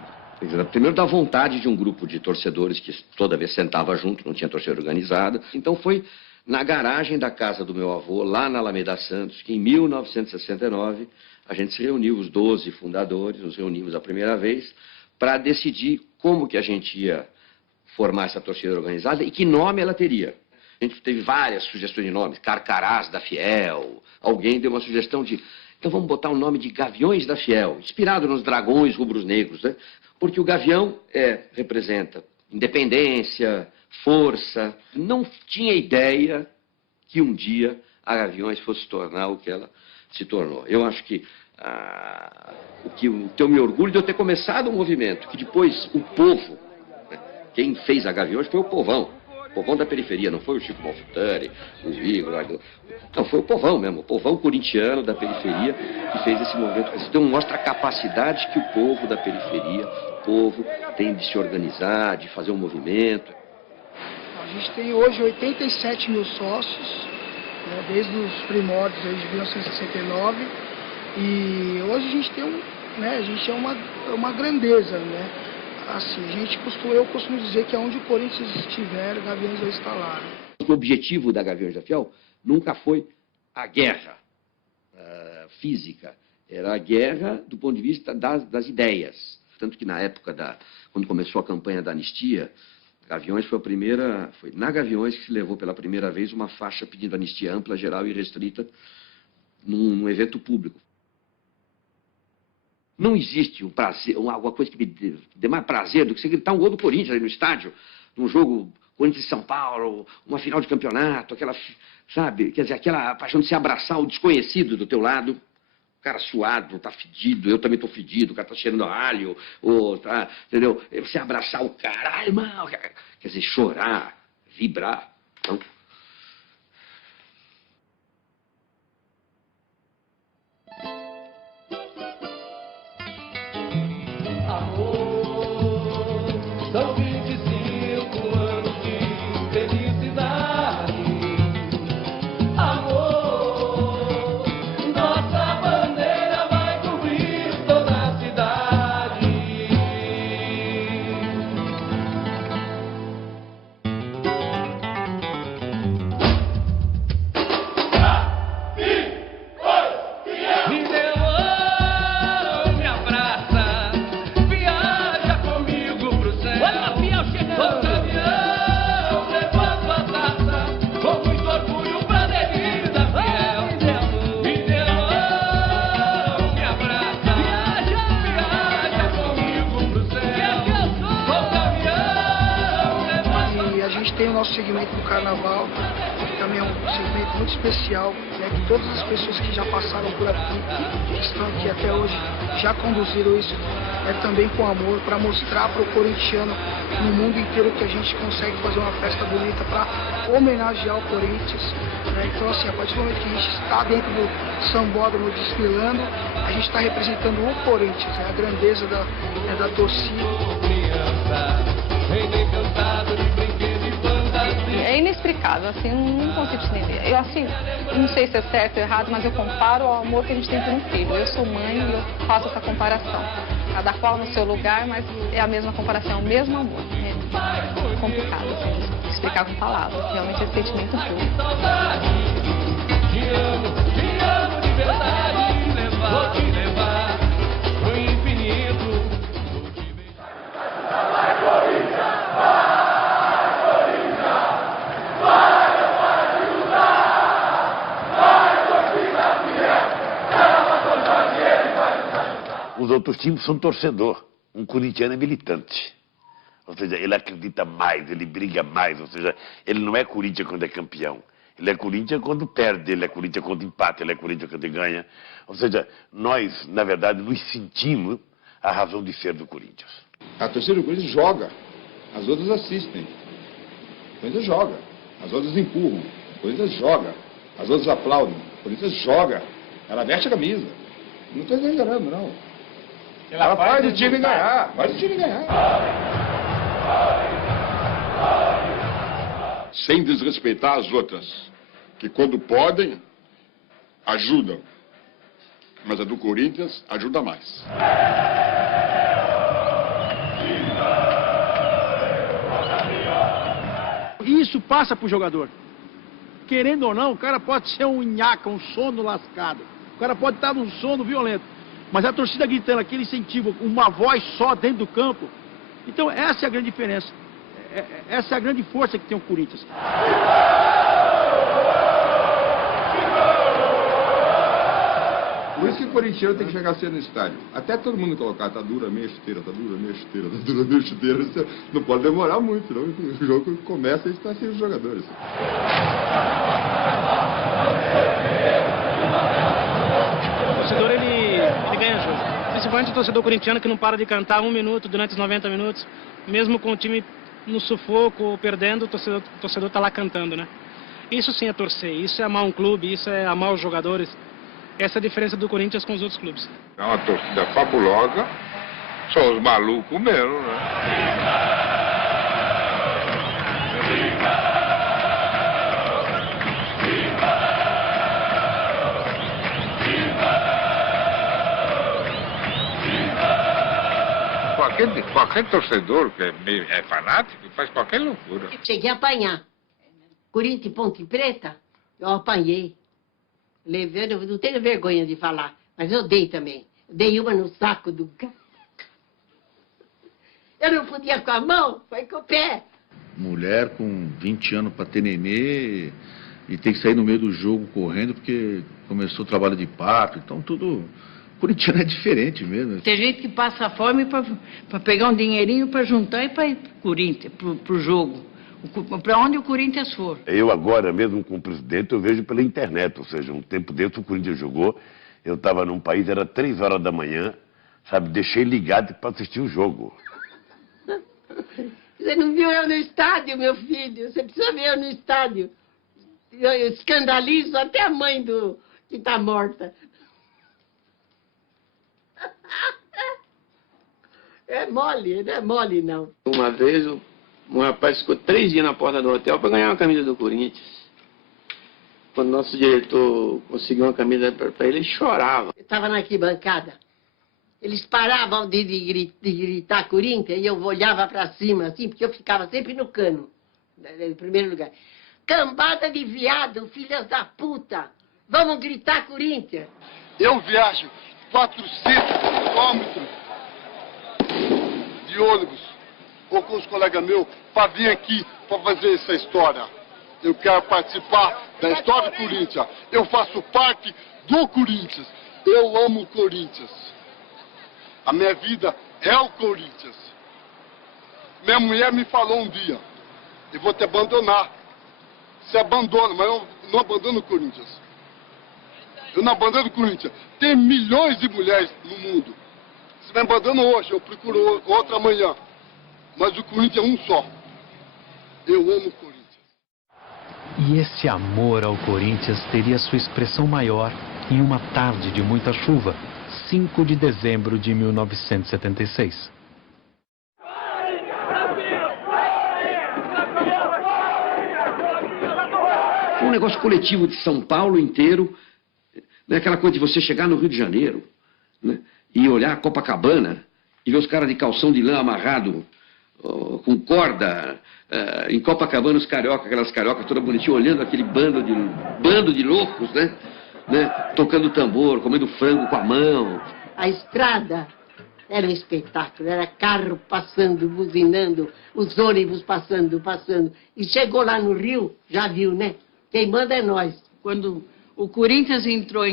primeiro, da vontade de um grupo de torcedores que toda vez sentava junto, não tinha torcida organizada. Então foi na garagem da casa do meu avô, lá na Alameda Santos, que em 1969 a gente se reuniu, os 12 fundadores, nos reunimos a primeira vez, para decidir como que a gente ia formar essa torcida organizada e que nome ela teria. A gente teve várias sugestões de nomes, Carcarás da Fiel, alguém deu uma sugestão de, então vamos botar o nome de Gaviões da Fiel, inspirado nos dragões rubros-negros, né? Porque o gavião representa independência, força. Não tinha ideia que um dia a Gaviões fosse tornar o que ela se tornou. Eu acho que eu me orgulho de eu ter começado um movimento, que depois o povo, né, quem fez a Gaviões foi o povão da periferia, não foi o Chico Malfitani, o Igor, não, foi o povão mesmo, o povão corintiano da periferia que fez esse movimento. Então mostra a capacidade que o povo da periferia, o povo tem de se organizar, de fazer um movimento. A gente tem hoje 87 mil sócios, né, desde os primórdios de 1969, e hoje a gente tem a gente é uma grandeza, né? Assim, eu costumo dizer que aonde o Corinthians estiver, o Gaviões vai estar lá. O objetivo da Gaviões da Fiel nunca foi a guerra física, era a guerra do ponto de vista das ideias. Tanto que na época, quando começou a campanha da anistia, Gaviões foi na Gaviões que se levou pela primeira vez uma faixa pedindo anistia ampla, geral e restrita num evento público. Não existe um prazer, alguma coisa que me dê mais prazer do que você gritar um gol do Corinthians ali no estádio, num jogo Corinthians e São Paulo, uma final de campeonato, sabe, quer dizer, aquela paixão de se abraçar o desconhecido do teu lado, o cara suado, tá fedido, eu também tô fedido, o cara tá cheirando a alho, entendeu? Você abraçar o cara, ai, irmão, quer dizer, chorar, vibrar, então... São 25 anos de felicidade. Amor, nossa bandeira vai cobrir toda a cidade. Me deu mão, me abraça, viaja comigo pro céu. Ô campeão, levando a taça, com muito orgulho pra delírio da Fiel. Me deu mão, me abraça, viaja comigo pro céu. Ô campeão, levando a taça. E a gente tem o nosso segmento do Carnaval, que também é um segmento muito especial, né, que todas as pessoas que já passaram por aqui, que estão aqui até hoje, já conduziram isso também com amor, para mostrar para o corintiano no mundo inteiro que a gente consegue fazer uma festa bonita para homenagear o Corinthians. Né? Então, assim, a partir do momento que a gente está dentro do sambódromo desfilando, a gente está representando o Corinthians, a grandeza da torcida. É inexplicável, assim, não consigo entender. Eu, assim, não sei se é certo ou errado, mas eu comparo ao amor que a gente tem por um filho. Eu sou mãe e eu faço essa comparação. Cada qual no seu lugar, mas é a mesma comparação, é o mesmo amor. É complicado, assim, de explicar com palavras. Realmente é esse sentimento puro. Te amo de verdade, vou te levar pro infinito. Vai, Corinthians! Os outros times são torcedor. Um corintiano é militante. Ou seja, ele acredita mais, ele briga mais. Ou seja, ele não é Corinthians quando é campeão. Ele é Corinthians quando perde, ele é Corinthians quando empata, ele é Corinthians quando ganha. Ou seja, nós, na verdade, nos sentimos a razão de ser do Corinthians. A torcida do Corinthians joga, as outras assistem. O Corinthians joga, as outras empurram. O Corinthians joga, as outras aplaudem. O Corinthians joga, ela veste a camisa. Não estou exagerando, não. Ela faz o time ganhar, faz o time ganhar. Sem desrespeitar as outras, que quando podem, ajudam. Mas a do Corinthians ajuda mais. isso passa pro jogador. Querendo ou não, o cara pode ser um nhaca, um sono lascado. O cara pode estar num sono violento. Mas a torcida gritando, aquele incentivo, uma voz só dentro do campo. Então essa é a grande diferença. Essa é a grande força que tem o Corinthians. Por isso que o corintiano tem que chegar cedo no estádio. Até todo mundo colocar, tá dura meia chuteira, tá dura meia chuteira, tá dura meia chuteira. Isso não pode demorar muito, senão o jogo começa e está sem os jogadores. O torcedor, ele ganha jogo. Principalmente o torcedor corintiano que não para de cantar 1 minuto durante os 90 minutos. Mesmo com o time no sufoco ou perdendo, o torcedor tá lá cantando, né? Isso sim é torcer, isso é amar um clube, isso é amar os jogadores. Essa é a diferença do Corinthians com os outros clubes. É uma torcida fabulosa, são os malucos mesmo, né? Qualquer torcedor que é fanático faz qualquer loucura. Cheguei a apanhar. Corinthians e Ponte Preta, eu apanhei. Levando, eu não tenho vergonha de falar, mas eu dei também. Dei uma no saco do cara. Eu não podia com a mão, foi com o pé. Mulher com 20 anos para ter nenê e tem que sair no meio do jogo correndo porque começou o trabalho de parto, então tudo... Corintiano é diferente mesmo. Tem gente que passa fome para pegar um dinheirinho para juntar e para ir pro Corinthians, pro jogo. Para onde o Corinthians for. Eu agora mesmo com o presidente, eu vejo pela internet, ou seja, um tempo dentro o Corinthians jogou, eu estava num país, era 3 horas da manhã, sabe, deixei ligado para assistir o jogo. Você não viu eu no estádio, meu filho, você precisa ver eu no estádio. Eu escandalizo até a mãe que está morta. É mole, não é mole não. Uma vez um rapaz ficou 3 dias na porta do hotel para ganhar uma camisa do Corinthians. Quando nosso diretor conseguiu uma camisa para ele, ele chorava. Eu estava na arquibancada. Eles paravam de gritar Corinthians e eu olhava para cima, assim, porque eu ficava sempre no cano, em primeiro lugar. Cambada de viado, filhas da puta! Vamos gritar Corinthians! Eu viajo 400 quilômetros de ônibus ou com os colegas meus para vir aqui para fazer essa história. Eu quero participar da história do Corinthians. Eu faço parte do Corinthians. Eu amo o Corinthians. A minha vida é o Corinthians. Minha mulher me falou um dia, eu vou te abandonar. Você abandona, mas eu não abandono o Corinthians. Eu não abandono o Corinthians. Tem milhões de mulheres no mundo. Se me abandona hoje, eu procuro outra amanhã. Mas o Corinthians é um só. Eu amo o Corinthians. E esse amor ao Corinthians teria sua expressão maior em uma tarde de muita chuva, 5 de dezembro de 1976. Foi um negócio coletivo de São Paulo inteiro, né? Aquela coisa de você chegar no Rio de Janeiro, né? E olhar a Copacabana e ver os caras de calção de lã amarrado com corda, em Copacabana os carioca, aquelas cariocas toda bonitinha, olhando aquele bando de loucos, né? Tocando tambor, comendo frango com a mão. A estrada era um espetáculo, era carro passando, buzinando, os ônibus passando. E chegou lá no Rio, já viu, né? Quem manda é nós. Quando o Corinthians entrou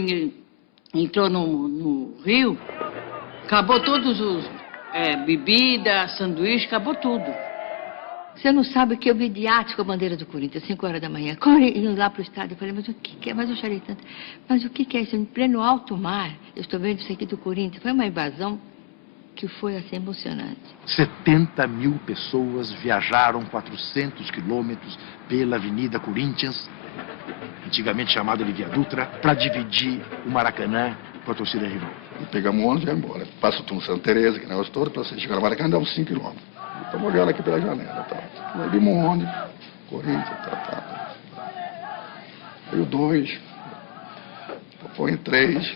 no Rio, acabou todos os... bebida, sanduíche, acabou tudo. Você não sabe o que eu vi de arte com a bandeira do Corinthians, 5 horas da manhã. Corre indo lá pro estádio. Eu falei, mas o que é? Mas eu chorei tanto. Mas o que é isso? Em pleno alto mar, eu estou vendo isso aqui do Corinthians. Foi uma invasão que foi assim emocionante. 70 mil pessoas viajaram 400 quilômetros pela Avenida Corinthians, antigamente chamada de Via Dutra, para dividir o Maracanã com a torcida rival. E pegamos o ônibus e vai embora. Passa o Santa Teresa, que negócio todo, para você chegar no Maracanã, dá uns 5 quilômetros. Estamos olhando aqui pela janela, tá? Nós vimos um ônibus, Corinthians, tá. Veio 2, põe 3.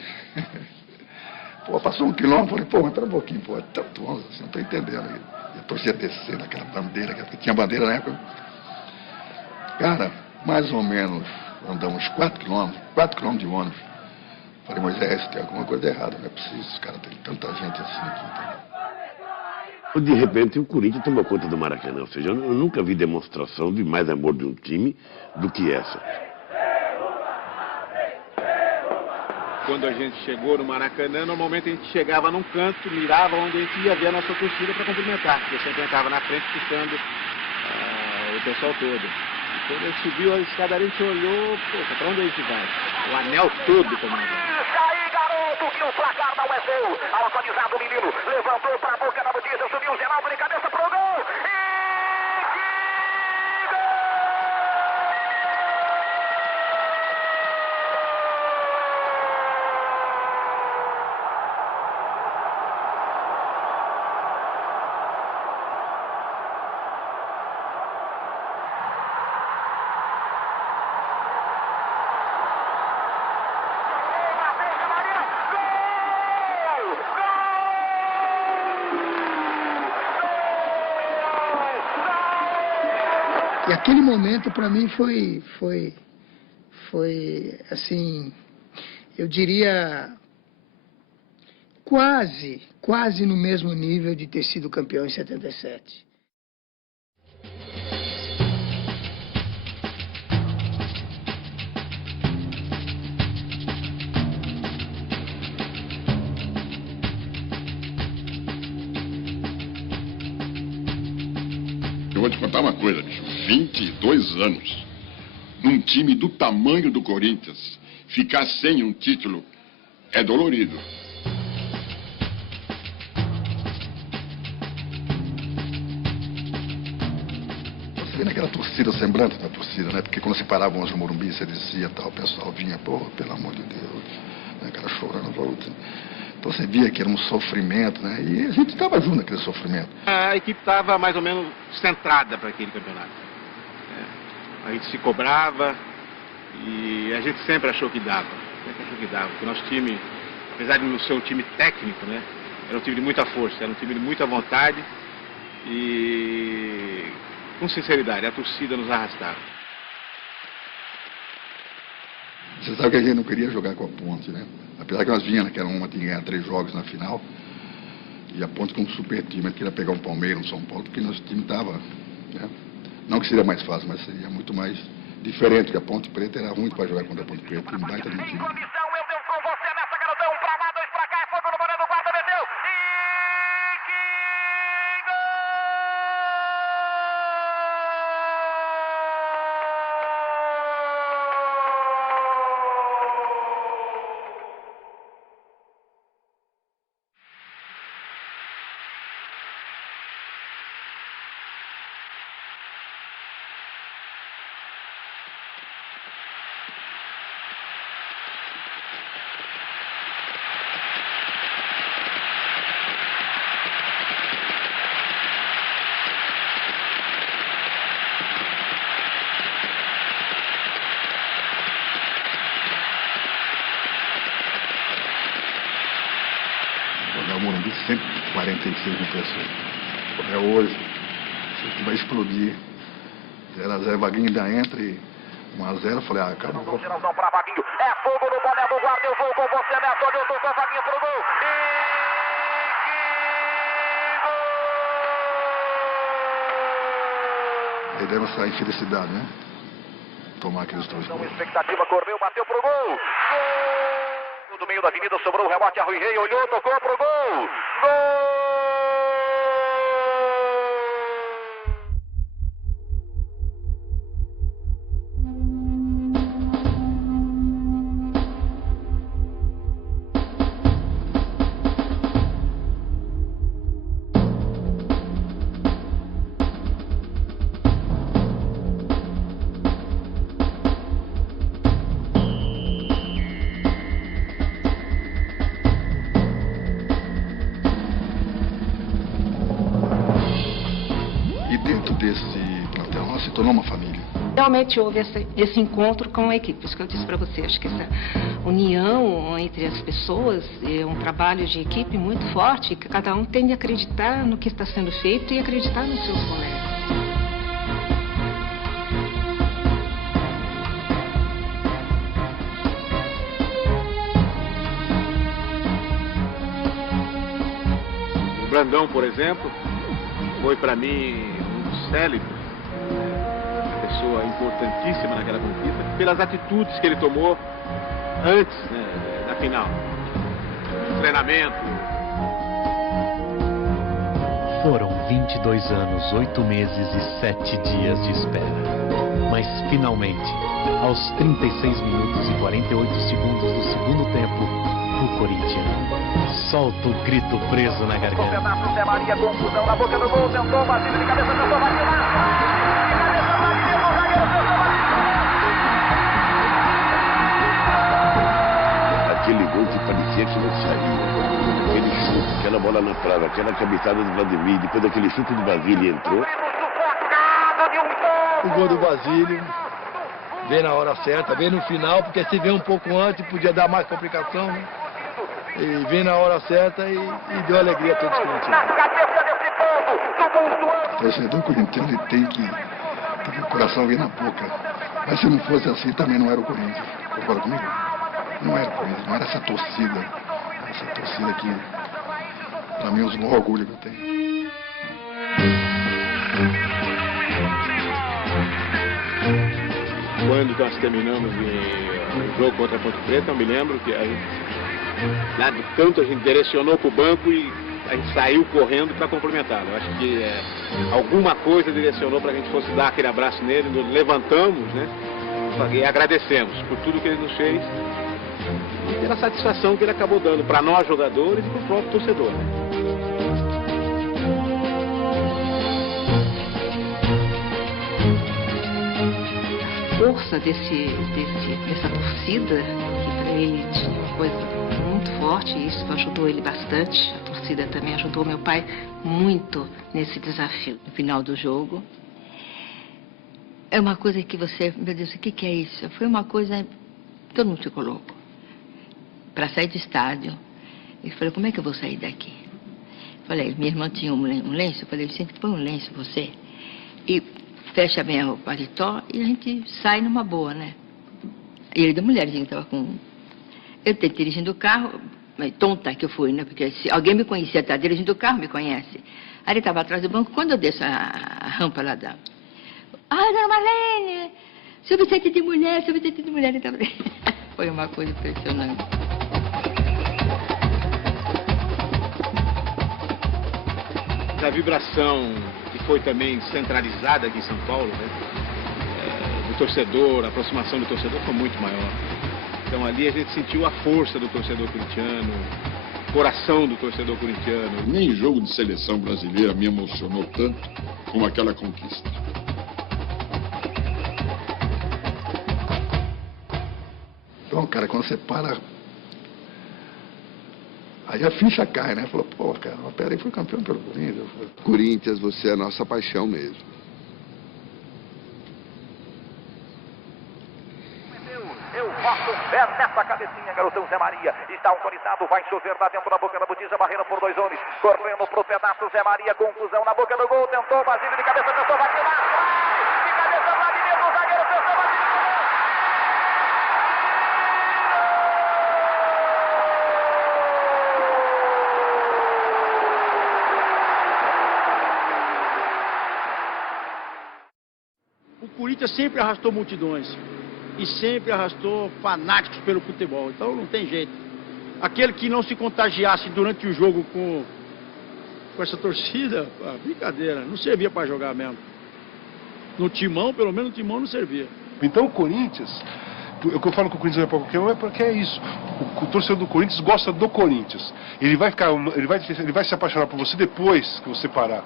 Pô, passou 1 quilômetro, falei, pô, entra um pouquinho, pô, é tanto ônibus assim, não tô entendendo aí. E a torcida descendo aquela bandeira, que tinha bandeira na época. Cara, mais ou menos, andamos 4 quilômetros de ônibus. Falei, Moisés, tem alguma coisa errada, não é possível, os caras têm tanta gente assim aqui. De repente, o Corinthians tomou conta do Maracanã. Ou seja, eu nunca vi demonstração de mais amor de um time do que essa. Quando a gente chegou no Maracanã, normalmente a gente chegava num canto, mirava onde a gente ia ver a nossa torcida para cumprimentar, porque eu sempre entrava na frente puxando o pessoal todo. Quando a gente subiu a escadaria, a gente olhou, poxa, para onde a gente vai? O anel todo comandante. Que o placar não é seu. Autorizado o menino. Levantou para a boca da notícia. Subiu o Geraldo de cabeça pro gol. E aquele momento para mim foi assim, eu diria quase no mesmo nível de ter sido campeão em 77. Eu vou te contar uma coisa, bicho. 22 anos, num time do tamanho do Corinthians, ficar sem um título é dolorido. Você vê naquela torcida, o semblante da torcida, né? Porque quando se paravam os Morumbi, você descia e tal, o pessoal vinha, pô, pelo amor de Deus, né? Cara chorando, volta. Então você via que era um sofrimento, né? E a gente estava junto naquele sofrimento. A equipe estava mais ou menos centrada para aquele campeonato. A gente se cobrava e a gente sempre achou que dava. Porque o nosso time, apesar de não ser um time técnico, né? Era um time de muita força, era um time de muita vontade e, com sinceridade, a torcida nos arrastava. Você sabe que a gente não queria jogar com a Ponte, né? Apesar que nós vínhamos, que era uma tinha que ganhar 3 jogos na final. E a Ponte com um super time, a gente queria pegar um Palmeiras, um São Paulo, porque nosso time estava, né? Não que seria mais fácil, mas seria muito mais diferente, porque a Ponte Preta era ruim para jogar contra a Ponte Preta, um baita de um time. O Morumbi sempre 46 mil pessoas. É hoje, isso vai explodir. 0x0, Vaguinho ainda entra e 1x0, eu falei, acabou. Geralzão para Vaguinho, é fogo no boné do guarda, eu vou com você, Neto, eu tô com a Vaguinho pro gol. Aí deve essa infelicidade, né? Tomar aqueles 2 gols. Expectativa, correu, bateu pro gol. Gol! Do meio da avenida sobrou o rebote, a Rui Rei olhou, tocou pro gol. Gol! Desse plantel, nós se tornou uma família. Realmente houve esse encontro com a equipe, isso que eu disse para você, acho que essa união entre as pessoas é um trabalho de equipe muito forte, que cada um tem de acreditar no que está sendo feito e acreditar nos seus colegas. Brandão, por exemplo, foi para mim um dos célebres, uma pessoa importantíssima naquela conquista, pelas atitudes que ele tomou antes, né, da final. O treinamento. Foram 22 anos, 8 meses e 7 dias de espera. Mas finalmente, aos 36 minutos e 48 segundos do segundo tempo, o corintiano solta o grito preso na garganta. Pedaço, Zé Maria, confusão na boca do gol, tentou, Basílio de cabeça, tentou, Basílio. Aquele gol que parecia que não saía, aquele chute, aquela bola na trave, aquela cabeçada do Vladimir, depois daquele chute do Basílio entrou. O gol do Basílio veio na hora certa, veio no final, porque se veio um pouco antes podia dar mais complicação, né? E veio na hora certa e deu alegria a todos os corintianos. O torcedor corintiano ele tem que o coração vir na boca. Mas se não fosse assim, também não era o Corinthians. Concorda comigo? Não era o Corinthians, não era essa torcida. Essa torcida que, pra mim, é o maior orgulho que eu tenho. Quando nós terminamos o jogo contra a Ponte Preta, eu me lembro que lá do canto a gente direcionou para o banco e a gente saiu correndo para cumprimentá-lo. Eu acho que alguma coisa direcionou para que a gente fosse dar aquele abraço nele, nos levantamos, né? E agradecemos por tudo que ele nos fez e pela satisfação que ele acabou dando para nós jogadores e para o próprio torcedor, né? Força dessa torcida, que para ele tinha uma coisa muito forte, e isso ajudou ele bastante. A torcida também ajudou meu pai muito nesse desafio. No final do jogo, é uma coisa que você, meu Deus, o que é isso? Foi uma coisa, todo mundo ficou louco. Para sair do estádio, ele falou, como é que eu vou sair daqui? Falei, minha irmã tinha um lenço, eu falei, sempre põe um lenço você. E fecha bem o paletó e a gente sai numa boa, né? E ele da mulherzinha que estava com... Eu dirigindo o carro, tonta que eu fui, né? Porque se alguém me conhecia, tá dirigindo o carro, me conhece. Aí ele estava atrás do banco, quando eu desço a rampa lá da... Ah, dona Marlene! Seu Vicente de mulher, seu Vicente de mulher. Ele tava... Foi uma coisa impressionante. Da vibração que foi também centralizada aqui em São Paulo, né? Do torcedor, a aproximação do torcedor foi muito maior. Então ali a gente sentiu a força do torcedor corintiano, o coração do torcedor corintiano. Nem jogo de seleção brasileira me emocionou tanto como aquela conquista. Então, cara, quando você para, aí a ficha cai, né? Falou, pô, cara, peraí, foi campeão pelo Corinthians. Corinthians, você é a nossa paixão mesmo. Eu boto o pé nessa cabecinha, garotão Zé Maria. Está autorizado, vai chover lá dentro da boca da botija, barreira por 2 homens. Correndo pro pedaço, Zé Maria, confusão na boca do gol. Tentou, Basílio de cabeça, tentou, vai tirar. De cabeça, Vladimir, o zagueiro, tentou, Basílio. O Corinthians sempre arrastou multidões e sempre arrastou fanáticos pelo futebol, então não tem jeito. Aquele que não se contagiasse durante o jogo com essa torcida, brincadeira, não servia para jogar mesmo. No timão, pelo menos no timão não servia. Então o Corinthians, o que eu falo que o Corinthians não é para qualquer um, é porque é isso. O torcedor do Corinthians gosta do Corinthians. Ele vai se apaixonar por você depois que você parar.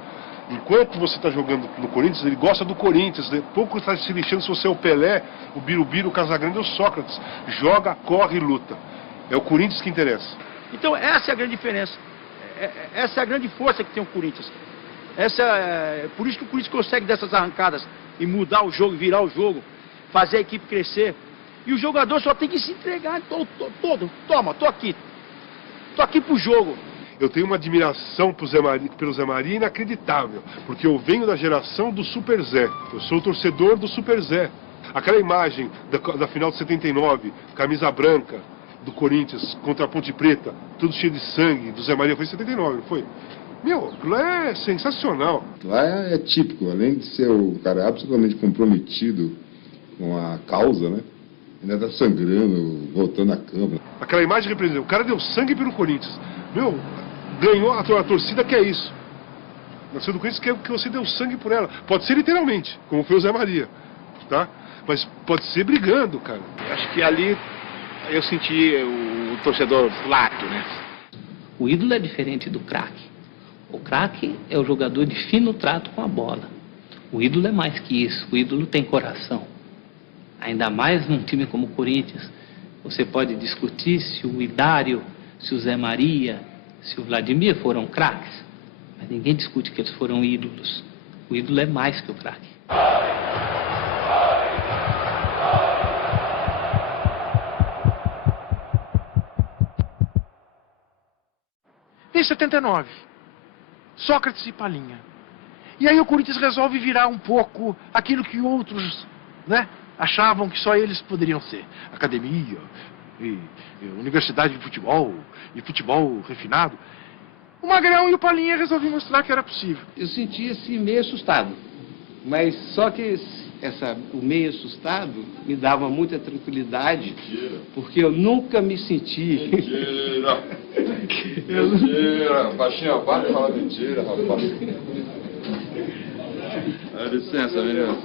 Enquanto você está jogando no Corinthians, ele gosta do Corinthians. Pouco está se lixando se você é o Pelé, o Birubiru, o Casagrande ou o Sócrates. Joga, corre e luta. É o Corinthians que interessa. Então essa é a grande diferença. Essa é a grande força que tem o Corinthians. Por isso que o Corinthians consegue dessas arrancadas e mudar o jogo, virar o jogo, fazer a equipe crescer. E o jogador só tem que se entregar todo. Toma, tô aqui pro jogo. Eu tenho uma admiração pelo Zé Maria inacreditável, porque eu venho da geração do Super Zé. Eu sou o torcedor do Super Zé. Aquela imagem da final de 79, camisa branca do Corinthians contra a Ponte Preta, tudo cheio de sangue, do Zé Maria, foi em 79, não foi? Meu, aquilo é sensacional. Lá é típico, além de ser um cara absolutamente comprometido com a causa, né? Ainda tá sangrando, voltando à cama. Aquela imagem representa, o cara deu sangue pelo Corinthians. Meu, ganhou a torcida quer isso. A torcida do Corinthians quer que você deu sangue por ela. Pode ser literalmente, como foi o Zé Maria, tá? Mas pode ser brigando, cara. Acho que ali eu senti o torcedor lato, né? O ídolo é diferente do craque. O craque é o jogador de fino trato com a bola. O ídolo é mais que isso. O ídolo tem coração. Ainda mais num time como o Corinthians. Você pode discutir se o Idário, se o Zé Maria, se o Vladimir foram craques. Mas ninguém discute que eles foram ídolos. O ídolo é mais que o craque. Em 79, Sócrates e Palinha. E aí o Corinthians resolve virar um pouco aquilo que outros, né, achavam que só eles poderiam ser. Academia, e universidade de futebol, e futebol refinado. O Magrão e o Palinha resolveram mostrar que era possível. Eu sentia-se meio assustado, mas só que o meio assustado me dava muita tranquilidade, porque eu nunca me senti... Mentira! Mentira! Baixinho, para de falar mentira, rapaz. Dá licença, menino.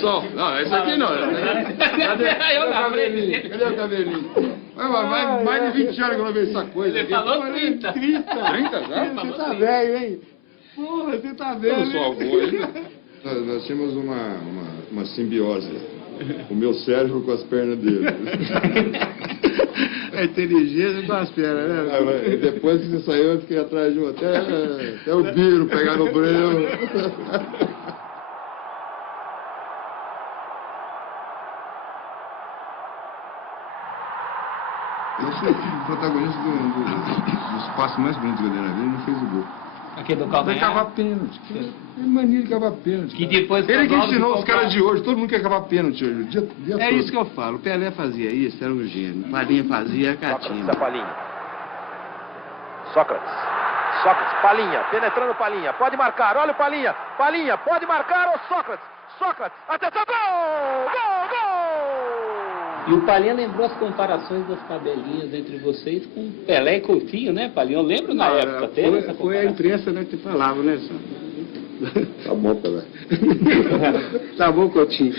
Som. Não, esse aqui não. Cadê o cabelinho? Mais de 20 anos que eu não vejo essa coisa. Ele falou 30. 30 já? Você tá velho, hein? Porra, você tá velho. Eu sou avô ainda. Nós tínhamos uma simbiose. O meu cérebro com as pernas dele. É inteligente com as pernas, né? Depois que você saiu, eu fiquei atrás de um até o Biro pegar no breu. Eu fui o protagonista dos passos mais bonitos que eu dei na vida, ele não fez o gol. Aquele do Vai calcanhar? cavar pênalti. Ele mania de cavar pênalti. Que depois ele que Oswaldo ensinou ficou os caras bravo. de hoje. Todo mundo quer cavar pênalti hoje. O dia É todo. isso que eu falo. O Pelé fazia isso, era um gênio. O Palinha fazia a catinha. Sócrates, Palinha, penetrando Palinha, pode marcar, olha o Palinha, pode marcar, ô Sócrates, atenção, gol! E o Palinha lembrou as comparações das tabelinhas entre vocês com Pelé e Coutinho, né, Palinha? Eu lembro na época, teve essa Foi a imprensa, né, que falava, né, Tá bom, Pelé. Tá bom, Coutinho.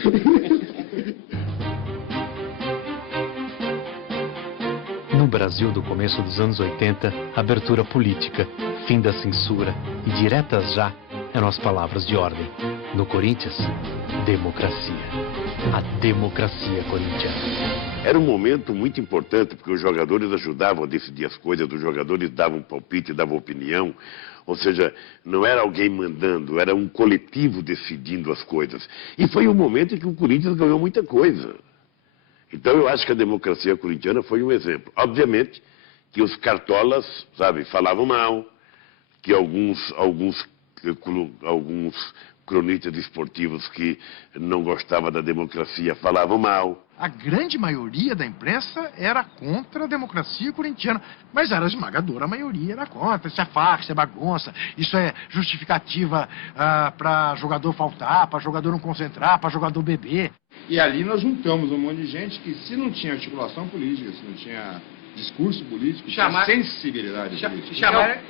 No Brasil do começo dos anos 80, abertura política, fim da censura e diretas já eram as palavras de ordem. No Corinthians, democracia. A democracia corintiana. Era um momento muito importante, porque os jogadores ajudavam a decidir as coisas, os jogadores davam palpite, davam opinião. Ou seja, não era alguém mandando, era um coletivo decidindo as coisas. E foi um momento em que o Corinthians ganhou muita coisa. Então eu acho que a democracia corintiana foi um exemplo. Obviamente que os cartolas, sabe, falavam mal, que alguns cronistas esportivos que não gostavam da democracia falavam mal. A grande maioria da imprensa era contra a democracia corintiana, mas era a esmagadora maioria era contra. Isso é farsa, isso é bagunça, isso é justificativa para jogador faltar, para jogador não concentrar, para jogador beber. E ali nós juntamos um monte de gente que, se não tinha articulação política, se não tinha discurso político, Chamar- tinha sensibilidade política.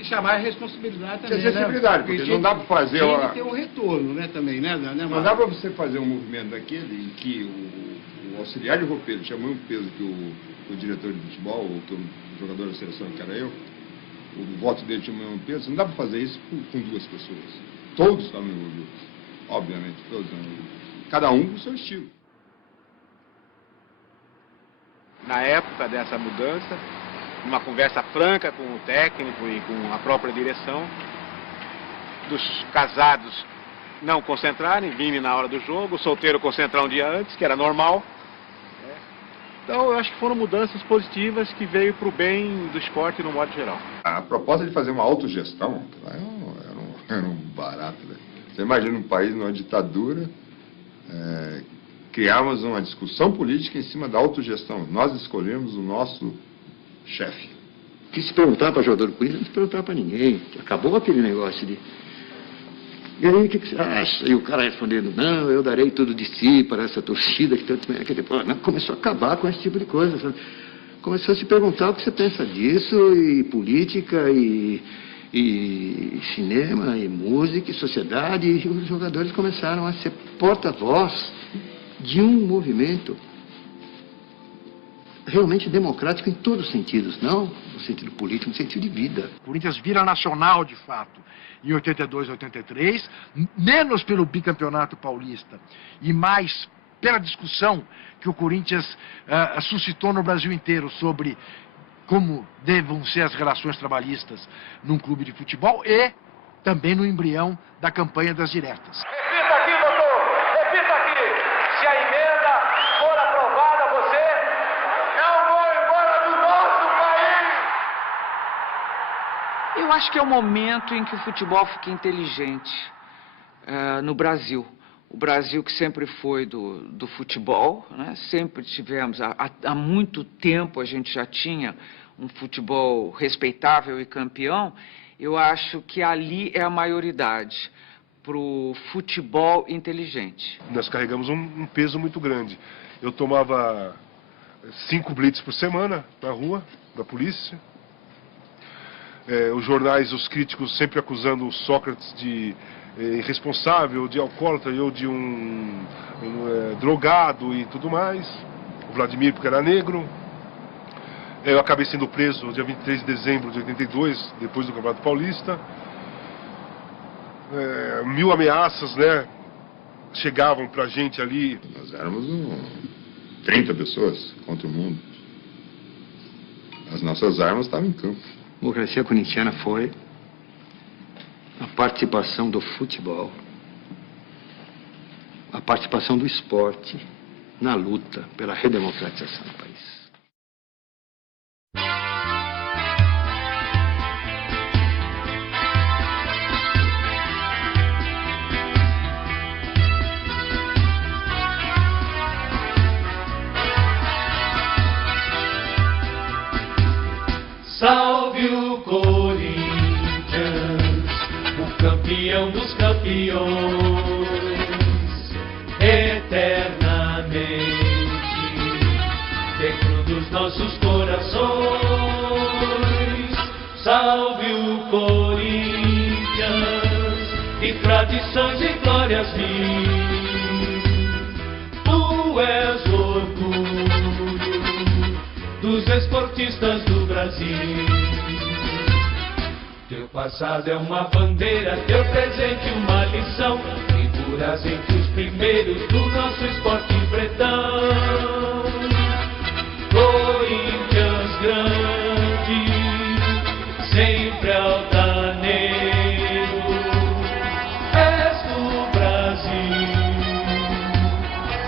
Chamar a responsabilidade também, Tinha sensibilidade, porque não dá para fazer... Tinha que ter um retorno, né, também, né? Não dá para você fazer um movimento daquele em que o auxiliar de roupeiro tinha o mesmo peso que o diretor de futebol, ou que o jogador da seleção, que era eu, o voto dele tinha o mesmo peso. Não dá para fazer isso com duas pessoas. Todos estavam envolvidos, obviamente, todos estavam envolvidos. Cada um com o seu estilo. Na época dessa mudança, numa conversa franca com o técnico e com a própria direção, dos casados não concentrarem, virem na hora do jogo, o solteiro concentrar um dia antes, que era normal. Então eu acho que foram mudanças positivas que veio para o bem do esporte no modo geral. A proposta de fazer uma autogestão era um barato, né? Você imagina um país numa ditadura, criarmos uma discussão política em cima da autogestão. Nós escolhemos o nosso chefe. que se perguntar para jogador do Corinthians, não se perguntar para ninguém. Acabou aquele negócio de... E aí, o que você acha? E o cara respondendo, não, eu darei tudo de si para essa torcida que tanto... Não, começou a acabar com esse tipo de coisa, sabe? Começou a se perguntar o que você pensa disso, e política, e cinema, e música, e sociedade, e os jogadores começaram a ser porta-voz de um movimento realmente democrático em todos os sentidos, não no sentido político, no sentido de vida. O Corinthians vira nacional, de fato, em 82, 83, menos pelo bicampeonato paulista e mais pela discussão que o Corinthians suscitou no Brasil inteiro sobre como devam ser as relações trabalhistas num clube de futebol e também no embrião da campanha das diretas. Repita aqui, doutor! Repita aqui! Se a emenda for aprovada, você não vai embora do nosso país! Eu acho que é o momento em que o futebol fica inteligente no Brasil. O Brasil que sempre foi do futebol, né? Sempre tivemos, há muito tempo a gente já tinha um futebol respeitável e campeão. Eu acho que ali é a maioridade para o futebol inteligente. Nós carregamos um peso muito grande. Eu tomava 5 blitz por semana na rua, da polícia. Os jornais, os críticos sempre acusando o Sócrates de irresponsável, de alcoólatra, eu de um drogado e tudo mais. O Vladimir porque era negro. Eu acabei sendo preso no dia 23 de dezembro de 82, depois do Campeonato Paulista. 1000 ameaças, né, chegavam pra gente ali. Nós éramos 30 pessoas contra o mundo. As nossas armas estavam em campo. A democracia corintiana foi a participação do futebol, a participação do esporte na luta pela redemocratização do país. Salve o Corinthians, o campeão dos campeões, eternamente dentro dos nossos corações. Salve o Corinthians, de tradições e glórias mil. Tu és o orgulho dos esportistas do Brasil. Teu passado é uma bandeira, teu presente uma lição. Figuras entre os primeiros do nosso esporte pretão. Corinthians grande, sempre altaneiro. És do Brasil,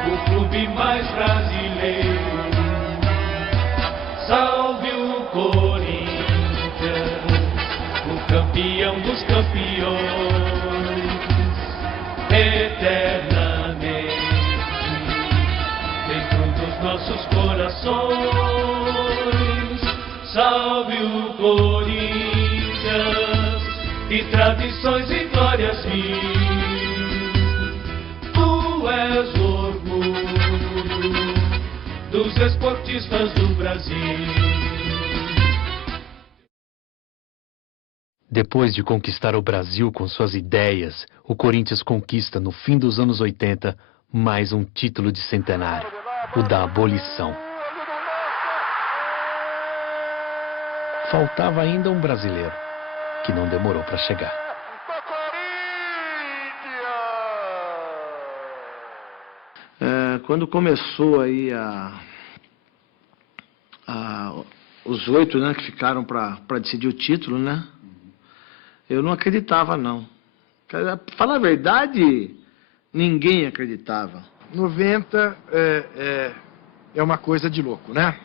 o clube mais brasileiro. Salve o Corinthians, o campeão dos campeões, eternamente dentro dos nossos corações. Salve o Corinthians, de tradições e glórias mil. Tu és o orgulho dos esportistas do Brasil. Depois de conquistar o Brasil com suas ideias, o Corinthians conquista, no fim dos anos 80, mais um título de centenário, o da abolição. Faltava ainda um brasileiro, que não demorou para chegar. Quando começou aí os 8, né, que ficaram para decidir o título, né? Eu não acreditava, não. Pra falar a verdade, ninguém acreditava. 90 é uma coisa de louco, né?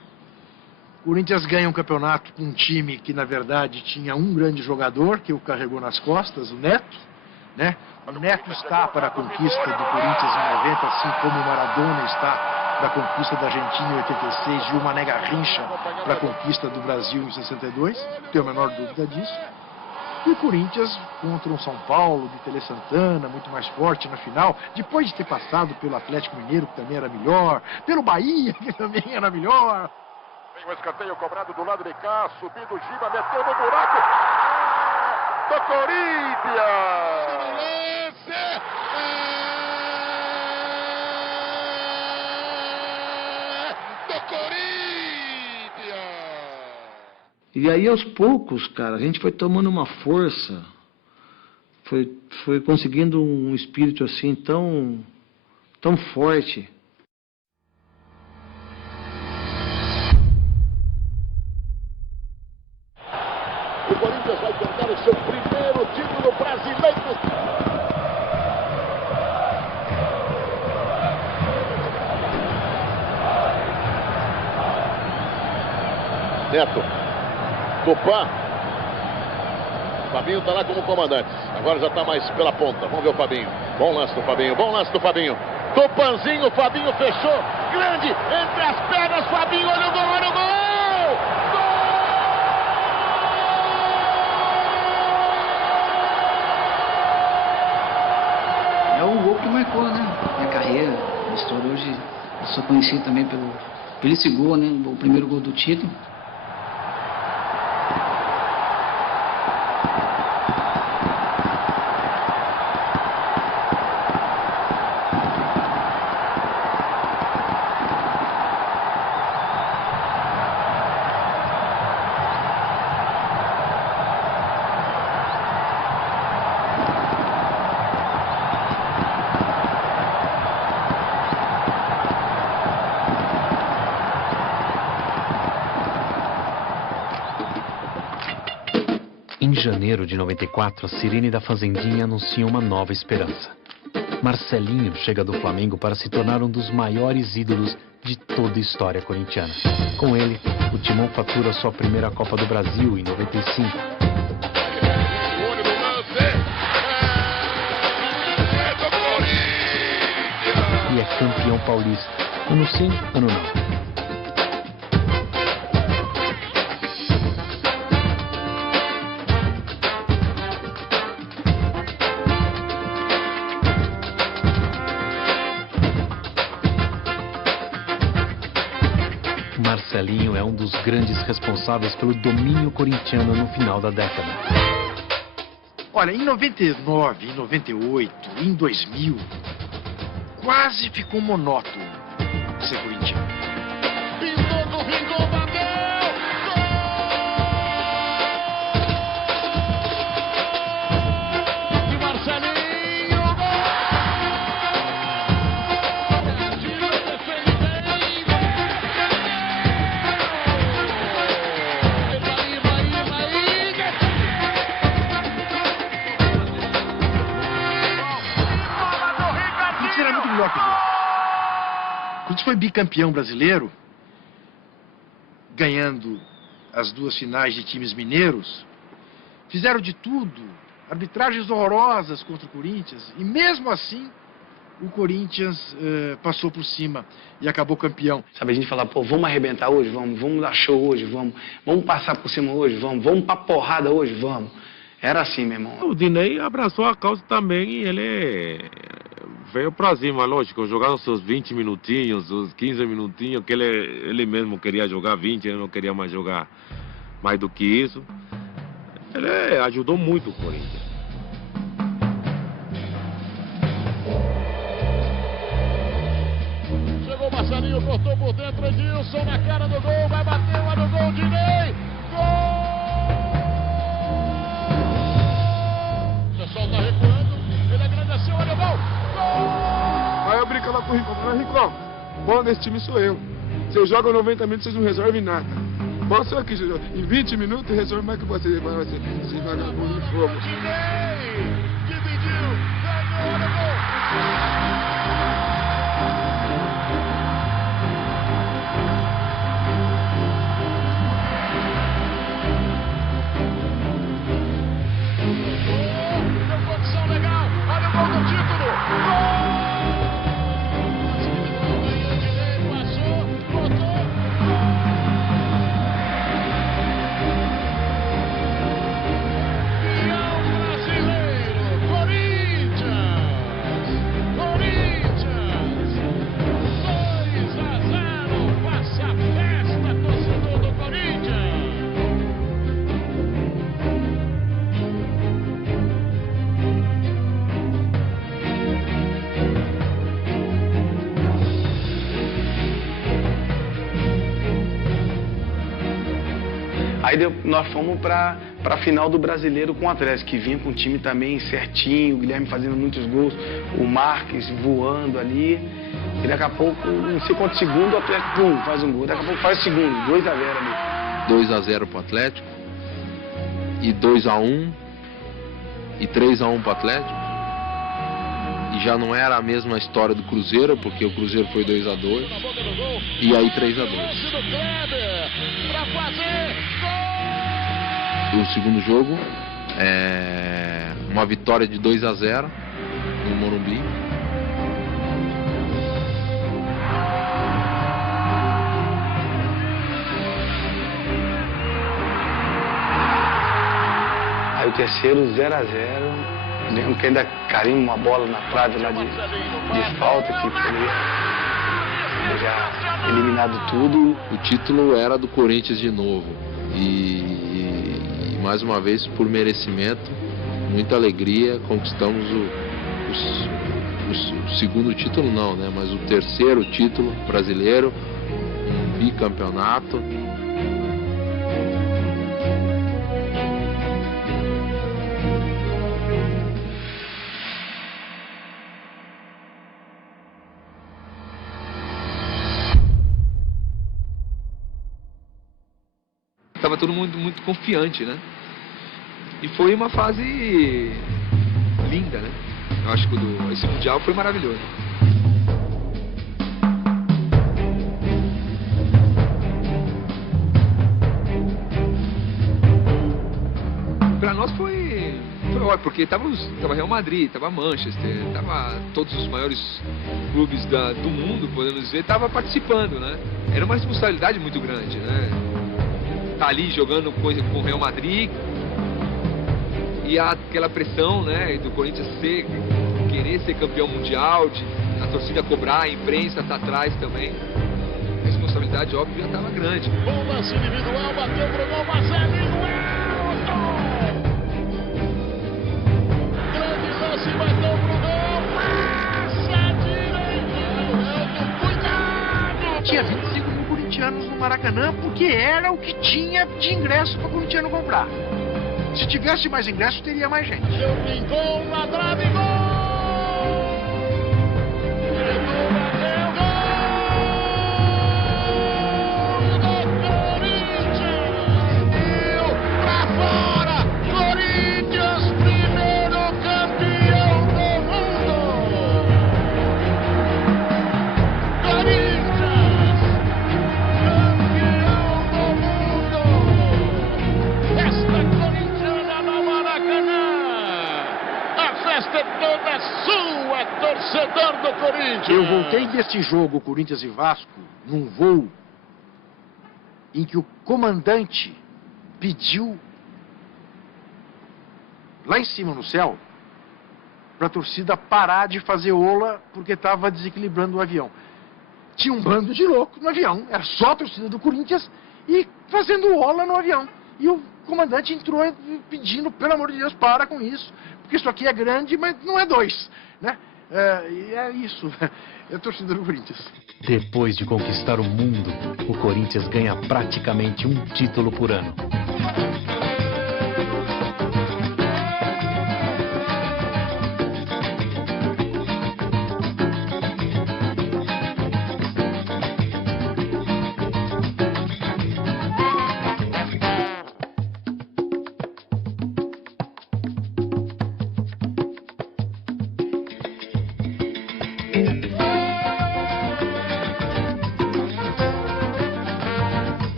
O Corinthians ganha um campeonato com um time que, na verdade, tinha um grande jogador que o carregou nas costas, o Neto, né? O Neto está para a conquista do Corinthians em 90, assim como o Maradona está para a conquista da Argentina em 86 e o Mané Garrincha para a conquista do Brasil em 62, não tenho a menor dúvida disso. E o Corinthians contra um São Paulo de Tele Santana, muito mais forte na final, depois de ter passado pelo Atlético Mineiro, que também era melhor, pelo Bahia, que também era melhor. Vem o escanteio cobrado do lado de cá, subindo o Giba, meteu no buraco do Corinthians! E aí, aos poucos, cara, a gente foi tomando uma força, foi conseguindo um espírito assim tão forte. O Corinthians vai tentar o seu primeiro título brasileiro. Neto. Tupã. Fabinho está lá como comandante. Agora já está mais pela ponta. Vamos ver o Fabinho. Bom lance do Fabinho. Bom lance do Fabinho. Tupanzinho. Fabinho fechou. Grande. Entre as pernas. Fabinho. Olha o gol. Olha o gol. É um gol que marcou, né? Minha carreira. A história hoje. Eu sou conhecido também pelo esse gol, né? O primeiro gol do título. Em janeiro de 94, a sirene da Fazendinha anuncia uma nova esperança. Marcelinho chega do Flamengo para se tornar um dos maiores ídolos de toda a história corintiana. Com ele, o Timão fatura sua primeira Copa do Brasil em 95. E é campeão paulista. Ano sim, ano não. Marcelinho é um dos grandes responsáveis pelo domínio corintiano no final da década. Olha, em 99, em 98, em 2000, quase ficou monótono ser corintiano. Quando foi bicampeão brasileiro, ganhando as duas finais de times mineiros, fizeram de tudo, arbitragens horrorosas contra o Corinthians, e mesmo assim o Corinthians passou por cima e acabou campeão. Sabe, a gente fala, pô, vamos arrebentar hoje, vamos dar show hoje, vamos passar por cima hoje, vamos pra porrada hoje, vamos. Era assim, meu irmão. O Dinei abraçou a causa também e ele veio pra cima, lógico, jogar os seus 20 minutinhos, os 15 minutinhos, que ele mesmo queria jogar 20, ele não queria mais jogar mais do que isso. Ele ajudou muito o Corinthians. Chegou o Marcelinho, cortou por dentro, Edilson na cara do gol, vai bater, olha o gol, Dinei! Gol! O pessoal tá recuando, ele agradeceu, olha o gol! Aí eu brinco lá com o Rico, falando, Rico, bola desse time sou eu. Você joga 90 minutos, vocês não resolvem nada. Bola só aqui, em 20 minutos resolve mais que você. Esse vagabundo de fogo. Dividiu, ganhou, olha o gol! Aí nós fomos para a final do Brasileiro com o Atlético, que vinha com o time também certinho, o Guilherme fazendo muitos gols, o Marques voando ali. E daqui a pouco, não sei quantos segundos, o Atlético faz um gol. Daqui a pouco faz o segundo, 2-0 ali. 2-0 pro Atlético, e 2-1, e 3-1 pro Atlético. E já não era a mesma história do Cruzeiro, porque o Cruzeiro foi 2-2, e aí 3-2. O segundo jogo, uma vitória de 2-0 no Morumbi. Aí o terceiro, 0-0. Lembro que ainda carimba uma bola na trave lá de falta, que poderia já eliminado tudo. O título era do Corinthians de novo. E mais uma vez, por merecimento, muita alegria, conquistamos o segundo título não, né? Mas o terceiro título brasileiro, um bicampeonato. Tava todo mundo muito confiante, né? E foi uma fase linda, né? Eu acho que esse Mundial foi maravilhoso. Pra nós foi ótimo, porque tava Real Madrid, tava Manchester, tava todos os maiores clubes do mundo, podemos dizer, tava participando, né? Era uma responsabilidade muito grande, né? Tá ali jogando com o Real Madrid e aquela pressão, né, do Corinthians querer ser campeão mundial, a torcida cobrar, a imprensa tá atrás também. A responsabilidade, óbvio, já estava grande. Bom lance individual, bateu pro gol, Marcelinho, grande lance, bateu pro gol, passa direitinho, cuidado! Tinha 25 mil corintianos no Maracanã porque era o que tinha de ingresso para o corintiano comprar. Se tivesse mais ingresso, teria mais gente. Deu brincou na trave, gol! Torcedor do Corinthians. Eu voltei desse jogo, Corinthians e Vasco, num voo em que o comandante pediu lá em cima no céu para a torcida parar de fazer ola porque estava desequilibrando o avião. Tinha um bando de loucos no avião, era só a torcida do Corinthians e fazendo ola no avião. E o comandante entrou pedindo, pelo amor de Deus, para com isso, porque isso aqui é grande, mas não é 2, né? E é isso, é a torcida do Corinthians. Depois de conquistar o mundo, o Corinthians ganha praticamente um título por ano.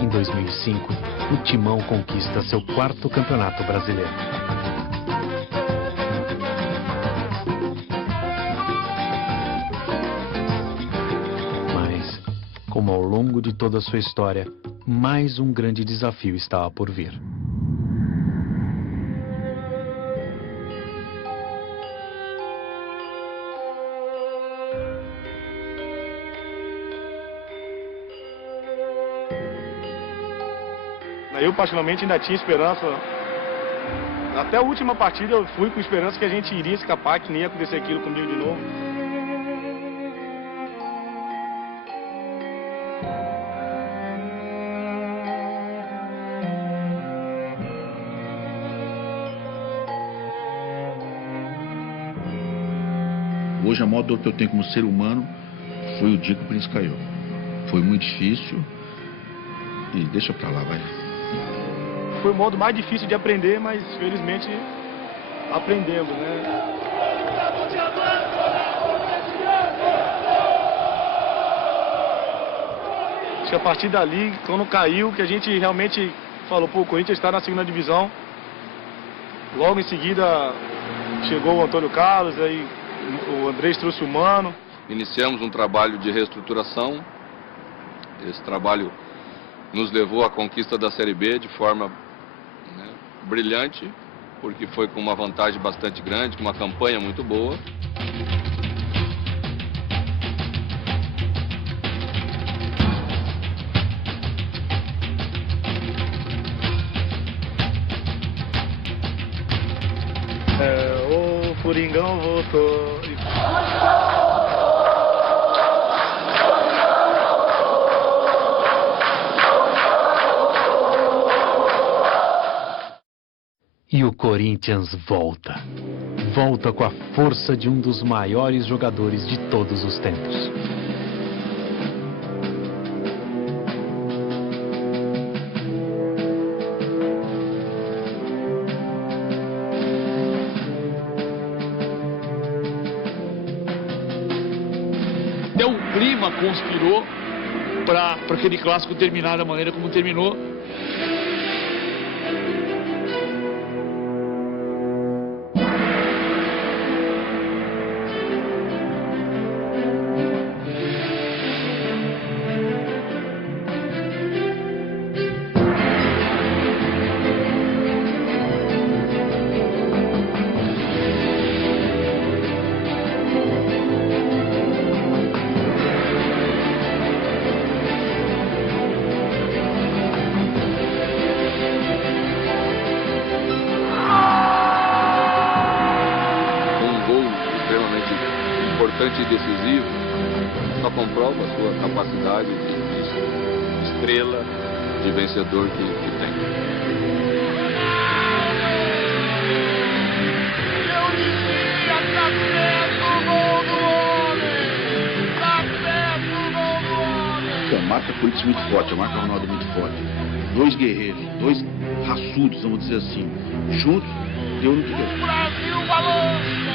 Em 2005, o Timão conquista seu 4º campeonato brasileiro. Mas, como ao longo de toda a sua história, mais um grande desafio estava por vir. Eu, particularmente, ainda tinha esperança. Até a última partida eu fui com esperança que a gente iria escapar, que nem ia acontecer aquilo comigo de novo. Hoje a maior dor que eu tenho como ser humano foi o dia que o Corinthians caiu. Foi muito difícil e deixa pra lá, vai. Foi o modo mais difícil de aprender, mas felizmente aprendemos, né? Acho que a partir dali, quando caiu, que a gente realmente falou, pô, o Corinthians está na segunda divisão. Logo em seguida chegou o Antônio Carlos, aí o Andrés trouxe o Mano. Iniciamos um trabalho de reestruturação. Esse trabalho nos levou à conquista da Série B de forma brilhante, porque foi com uma vantagem bastante grande, com uma campanha muito boa. O Coringão voltou. E o Corinthians volta. Volta com a força de um dos maiores jogadores de todos os tempos. O clima conspirou para aquele clássico terminar da maneira como terminou. Importante e decisivo, só comprova a sua capacidade de estrela, de vencedor que tem. Eu dizia, tá perto o gol do homem! Tá perto o gol do homem! A marca Corinthians muito forte, a marca Ronaldo é muito forte. Dois guerreiros, dois raçudos, vamos dizer assim, juntos, deu no que deu. Brasil balança!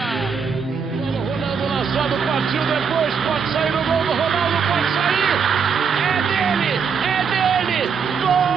Lançado, partiu depois, pode sair o gol do Ronaldo, pode sair! É dele! É dele! Gol!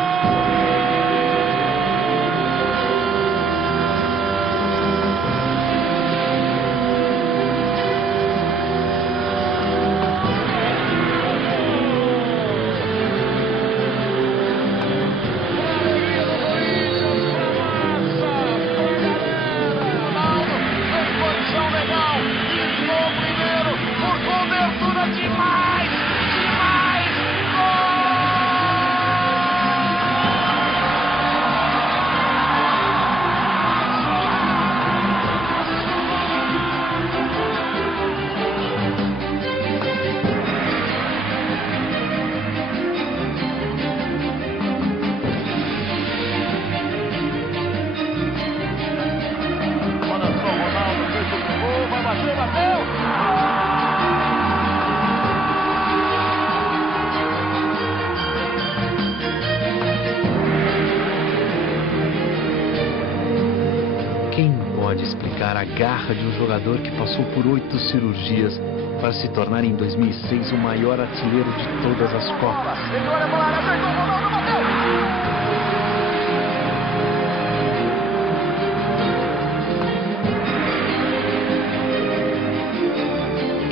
A garra de um jogador que passou por 8 cirurgias para se tornar em 2006 o maior artilheiro de todas as Copas.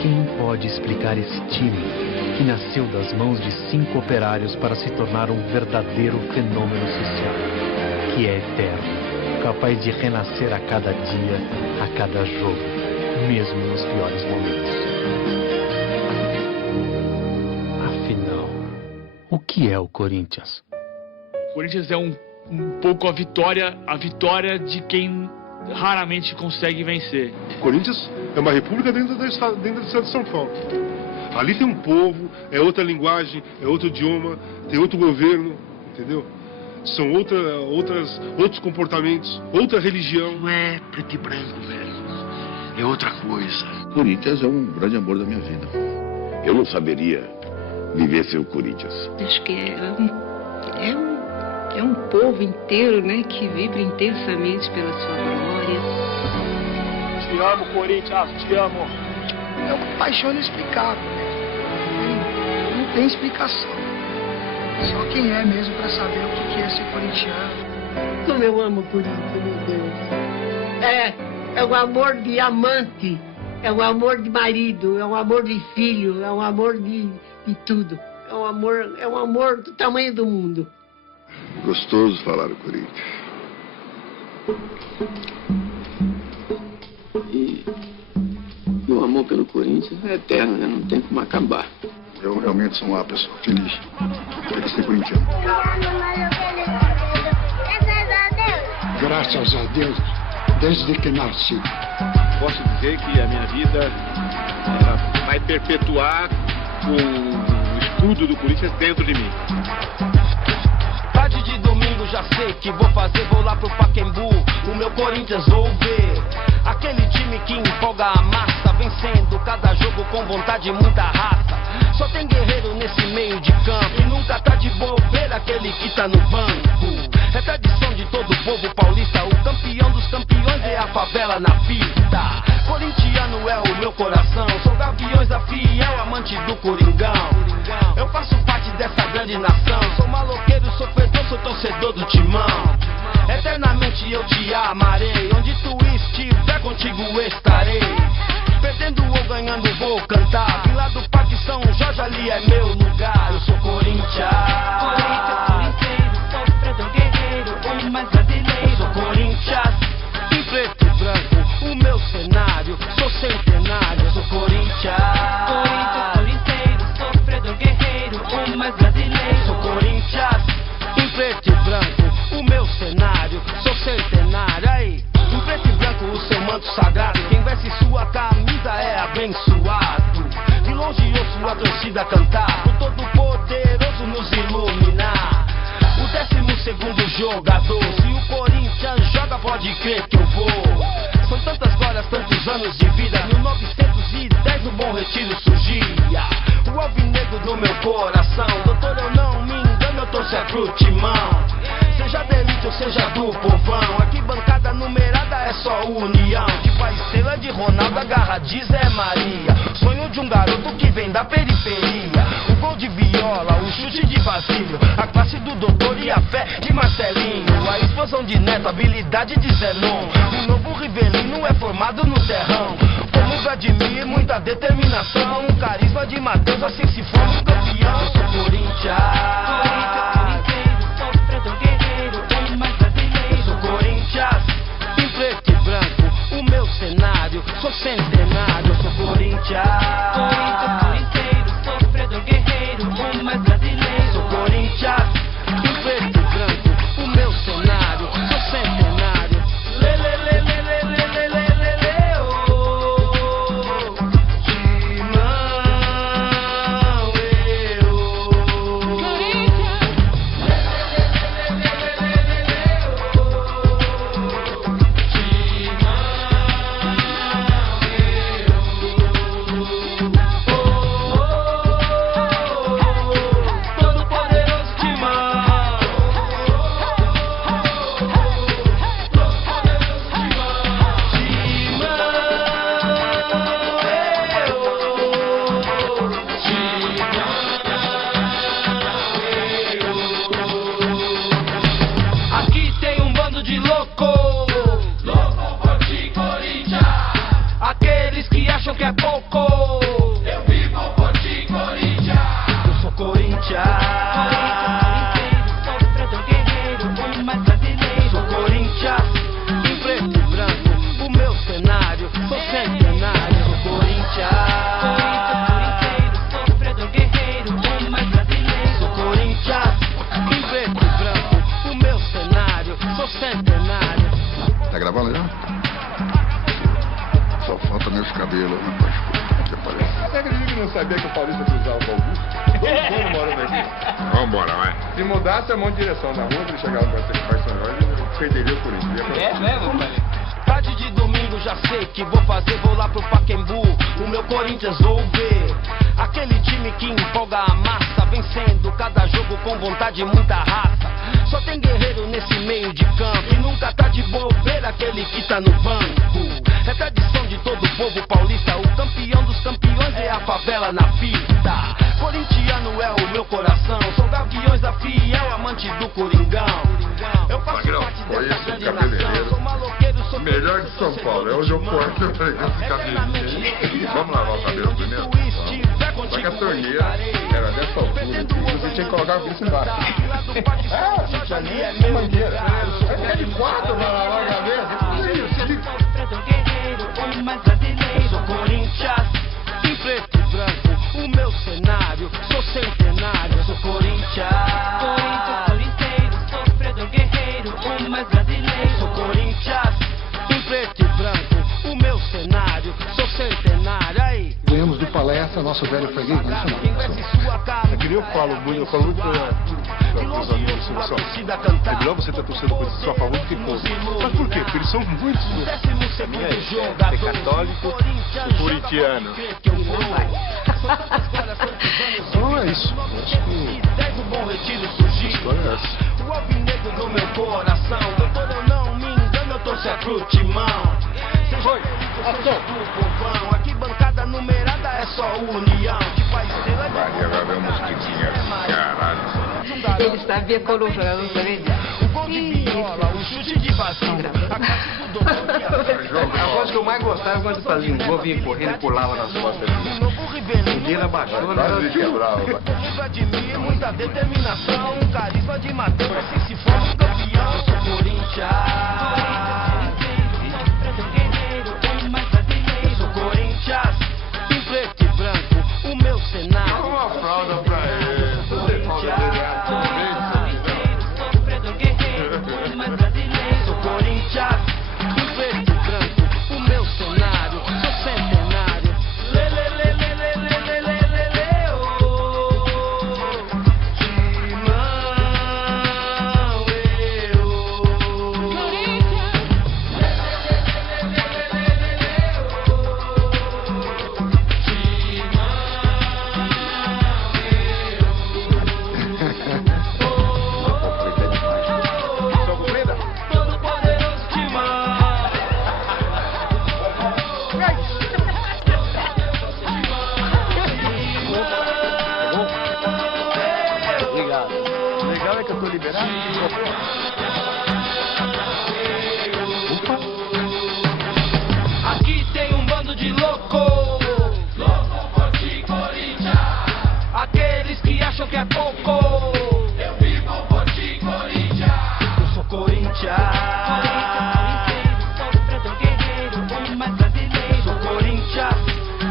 Quem pode explicar esse time que nasceu das mãos de 5 operários para se tornar um verdadeiro fenômeno social, que é eterno? Capaz de renascer a cada dia, a cada jogo, mesmo nos piores momentos. Afinal, o que é o Corinthians? O Corinthians é um pouco a vitória de quem raramente consegue vencer. O Corinthians é uma república dentro do estado de São Paulo. Ali tem um povo, é outra linguagem, é outro idioma, tem outro governo, entendeu? São outros comportamentos, outra religião. Não é preto e branco, velho. é outra coisa. Corinthians é um grande amor da minha vida. Eu não saberia viver sem o Corinthians. Acho que é um povo inteiro, né, que vibra intensamente pela sua glória. Te amo, Corinthians, te amo. É uma paixão inexplicável, né? Não tem explicação. Só quem é mesmo para saber o que é ser corintiano. Como eu amo o Corinthians, meu Deus. É o amor de amante, é o amor de marido, é o amor de filho, é o amor de tudo. É um amor do tamanho do mundo. Gostoso falar o Corinthians. E o amor pelo Corinthians é eterno, né? Não tem como acabar. Eu realmente sou uma pessoa feliz. Feliz de ser corintiano. Graças a Deus, desde que nasci. Posso dizer que a minha vida vai perpetuar o escudo do Corinthians dentro de mim. Tarde de domingo já sei que vou lá pro Pacaembu, o meu Corinthians vou ver. Aquele time que empolga a massa, vencendo cada jogo com vontade e muita raça. Só tem guerreiro nesse meio de campo e nunca tá de bobeira aquele que tá no banco. É tradição de todo o povo paulista, o campeão dos campeões é a favela na pista. Corintiano é o meu coração, sou Gaviões da Fiel, amante do Coringão. Eu faço parte dessa grande nação, sou maloqueiro, sofredor, sou torcedor do Timão. Eternamente eu te amarei, onde tu estiver contigo estarei. Perdendo ou ganhando vou cantar, vim lá do Parque São Jorge, ali é meu lugar. Eu sou Corinthians, corinteiro, sofredor guerreiro, o mais brasileiro. Eu sou Corinthians, em preto e branco, o meu cenário, sou centenário. Eu sou Corinthians, corinteiro, sofredor guerreiro, o mais brasileiro. Eu sou Corinthians, em preto e branco, o meu cenário, sou centenário. Aí, em preto e branco o seu manto sagrado, quem veste sua camisa é abençoado. De longe ouço a torcida cantar, o Todo-Poderoso nos iluminar. O 12º jogador, se o Corinthians joga pode crer que eu vou. São tantas glórias, tantos anos de vida, 1910 no Bom Retiro surgia o alvinegro do meu coração. Doutor, eu não me engano, eu torço é pro Timão. Seja da elite ou seja do povão, aqui bancada numerada é só união. Tipo a estrela de Ronaldo, a garra de Zé Maria, sonho de um garoto que vem da periferia. O gol de Viola, o chute de Basílio, a classe do doutor e a fé de Marcelinho, a explosão de Neto, a habilidade de Zenon. O novo Rivelino é formado no terrão, como Vladimir, muita determinação. O carisma de Matheus, assim se forma um campeão. Eu sou Corinthians, sofredor guerreiro, o mais brasileiro. Eu sou Corinthians, em preto e branco, o meu cenário, sou centenário. Eu sou Corinthians, corinteiro, sofredor guerreiro, o mais brasileiro. Eu sou Corinthians, em preto e branco, o meu cenário, sou centenário. Lê, lê, lê, lê, lê, lê, lê, lê, lê, lê, oh. Aqui tem um bando de louco, louco por ti, Corinthians. Aqueles que acham que é pouco, eu vivo por ti, Corinthians. Eu sou Corinthians, sofredor guerreiro, o mais brasileiro. Eu sou Corinthians, em preto e branco, o meu cenário, sou centenário. Eu sou Corinthians, sofredor guerreiro, o mais brasileiro. Eu sou Corinthians, em preto e branco, o meu cenário, sou centenário. Tá gravando já? Só falta meus cabelos, rapaz. Que aparece. Você acredita que não sabia que o Paulista cruzava o Augusto? 2 anos morando aqui. Vambora, vai. Se mudasse a mão de direção na rua, ele chegava para ser São Jorge, ele perderia o Corinthians. É mesmo, pai? Tarde de domingo já sei que vou fazer, vou lá pro Pacaembu. O meu Corinthians vou ver. Aquele time que empolga a massa, vencendo cada jogo com vontade e muita raça. Só tem guerreiro nesse meio de campo e nunca tá de bobeira aquele que tá no banco. É tradição de todo o povo paulista, o campeão dos campeões é a favela na pista. Corintiano é o meu coração, sou Gaviões da Fiel, amante do Coringão. Eu faço parte dessa grande nação, sou maloqueiro, sou melhor de São Paulo, é onde eu corto esse cabelinho. Vamos lavar o cabelo primeiro? Só que a torneira era dessa altura, você tinha que colocar isso embaixo. Isso ali é mangueira. Vai ficar de quatro pra lavar a cabeça. Sou Corinthians, em preto e branco, o meu cenário, sou centenário, sou Corinthians. Corinteiro, sofredor guerreiro, o mais brasileiro. Sou Corinthians, em preto e branco, o meu cenário, sou centenário. Aí. Ganhamos do Palestra, nosso velho freguês nacional. É que nem eu falo muito para os amigos da seleção. É melhor você ter torcendo com sua favor do que contra. Mas por quê? Porque eles são muitos. Ser católico e corintiano. Não é isso. O alvinegro do meu coração, doutor, eu não me engano, eu torço pro timão. Foi, do povão, aqui bancada numerada é só união. Tipo a estrela de Maria, vai ver uma musiquinha, caralho. Ele sabia colorando, não sabia? O gol de viola, o chute de vacina, a classe do doutor. A voz que eu mais gostava é quando fazia um gol, vinha correndo e pulava nas costas. O dedo abaixou, né? Pouca de mim, muita determinação, um carisma de Mateus, assim se for um campeão. Eu sou Corinthians. Sou Corinthians, em preto e branco, o meu cenário. Dá uma fralda pra ele. Sou Corinthians, em preto e branco, o meu cenário, sou centenário. Lê, lê, lê, lê, lê, lê, lê, lê, lê, lê, oh. Timão, Legal é que eu tô liberado. aqui tem um bando de louco. Louco por ti, Corinthians. Aqueles que acham que é pouco. Eu vivo por ti, Corinthians. Eu sou Corinthians. Sou Corinthians,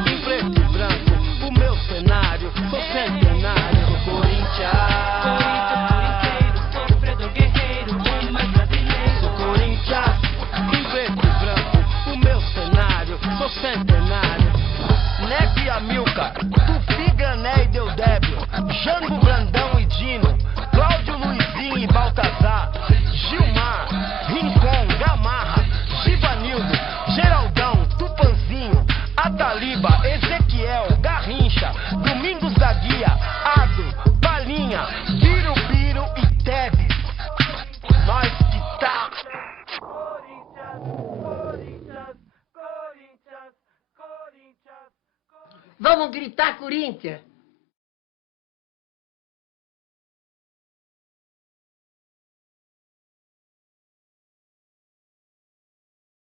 em preto e branco, o meu cenário, sou centenário. Sou Corinthians. Centenário, Nepe Amilcar, Tupi, Gané e Deodébio, Jango, Brandão e Dino, Cláudio, Luizinho e Baltazar, Gilmar, Rincon, Gamarra, Givanildo, Geraldão, Tupanzinho, Ataliba, Ezequiel, Garrincha, Domingos da Guia, Ado, Balinha, Birubiru e Teves. Nós que tá. Vamos gritar Corinthians!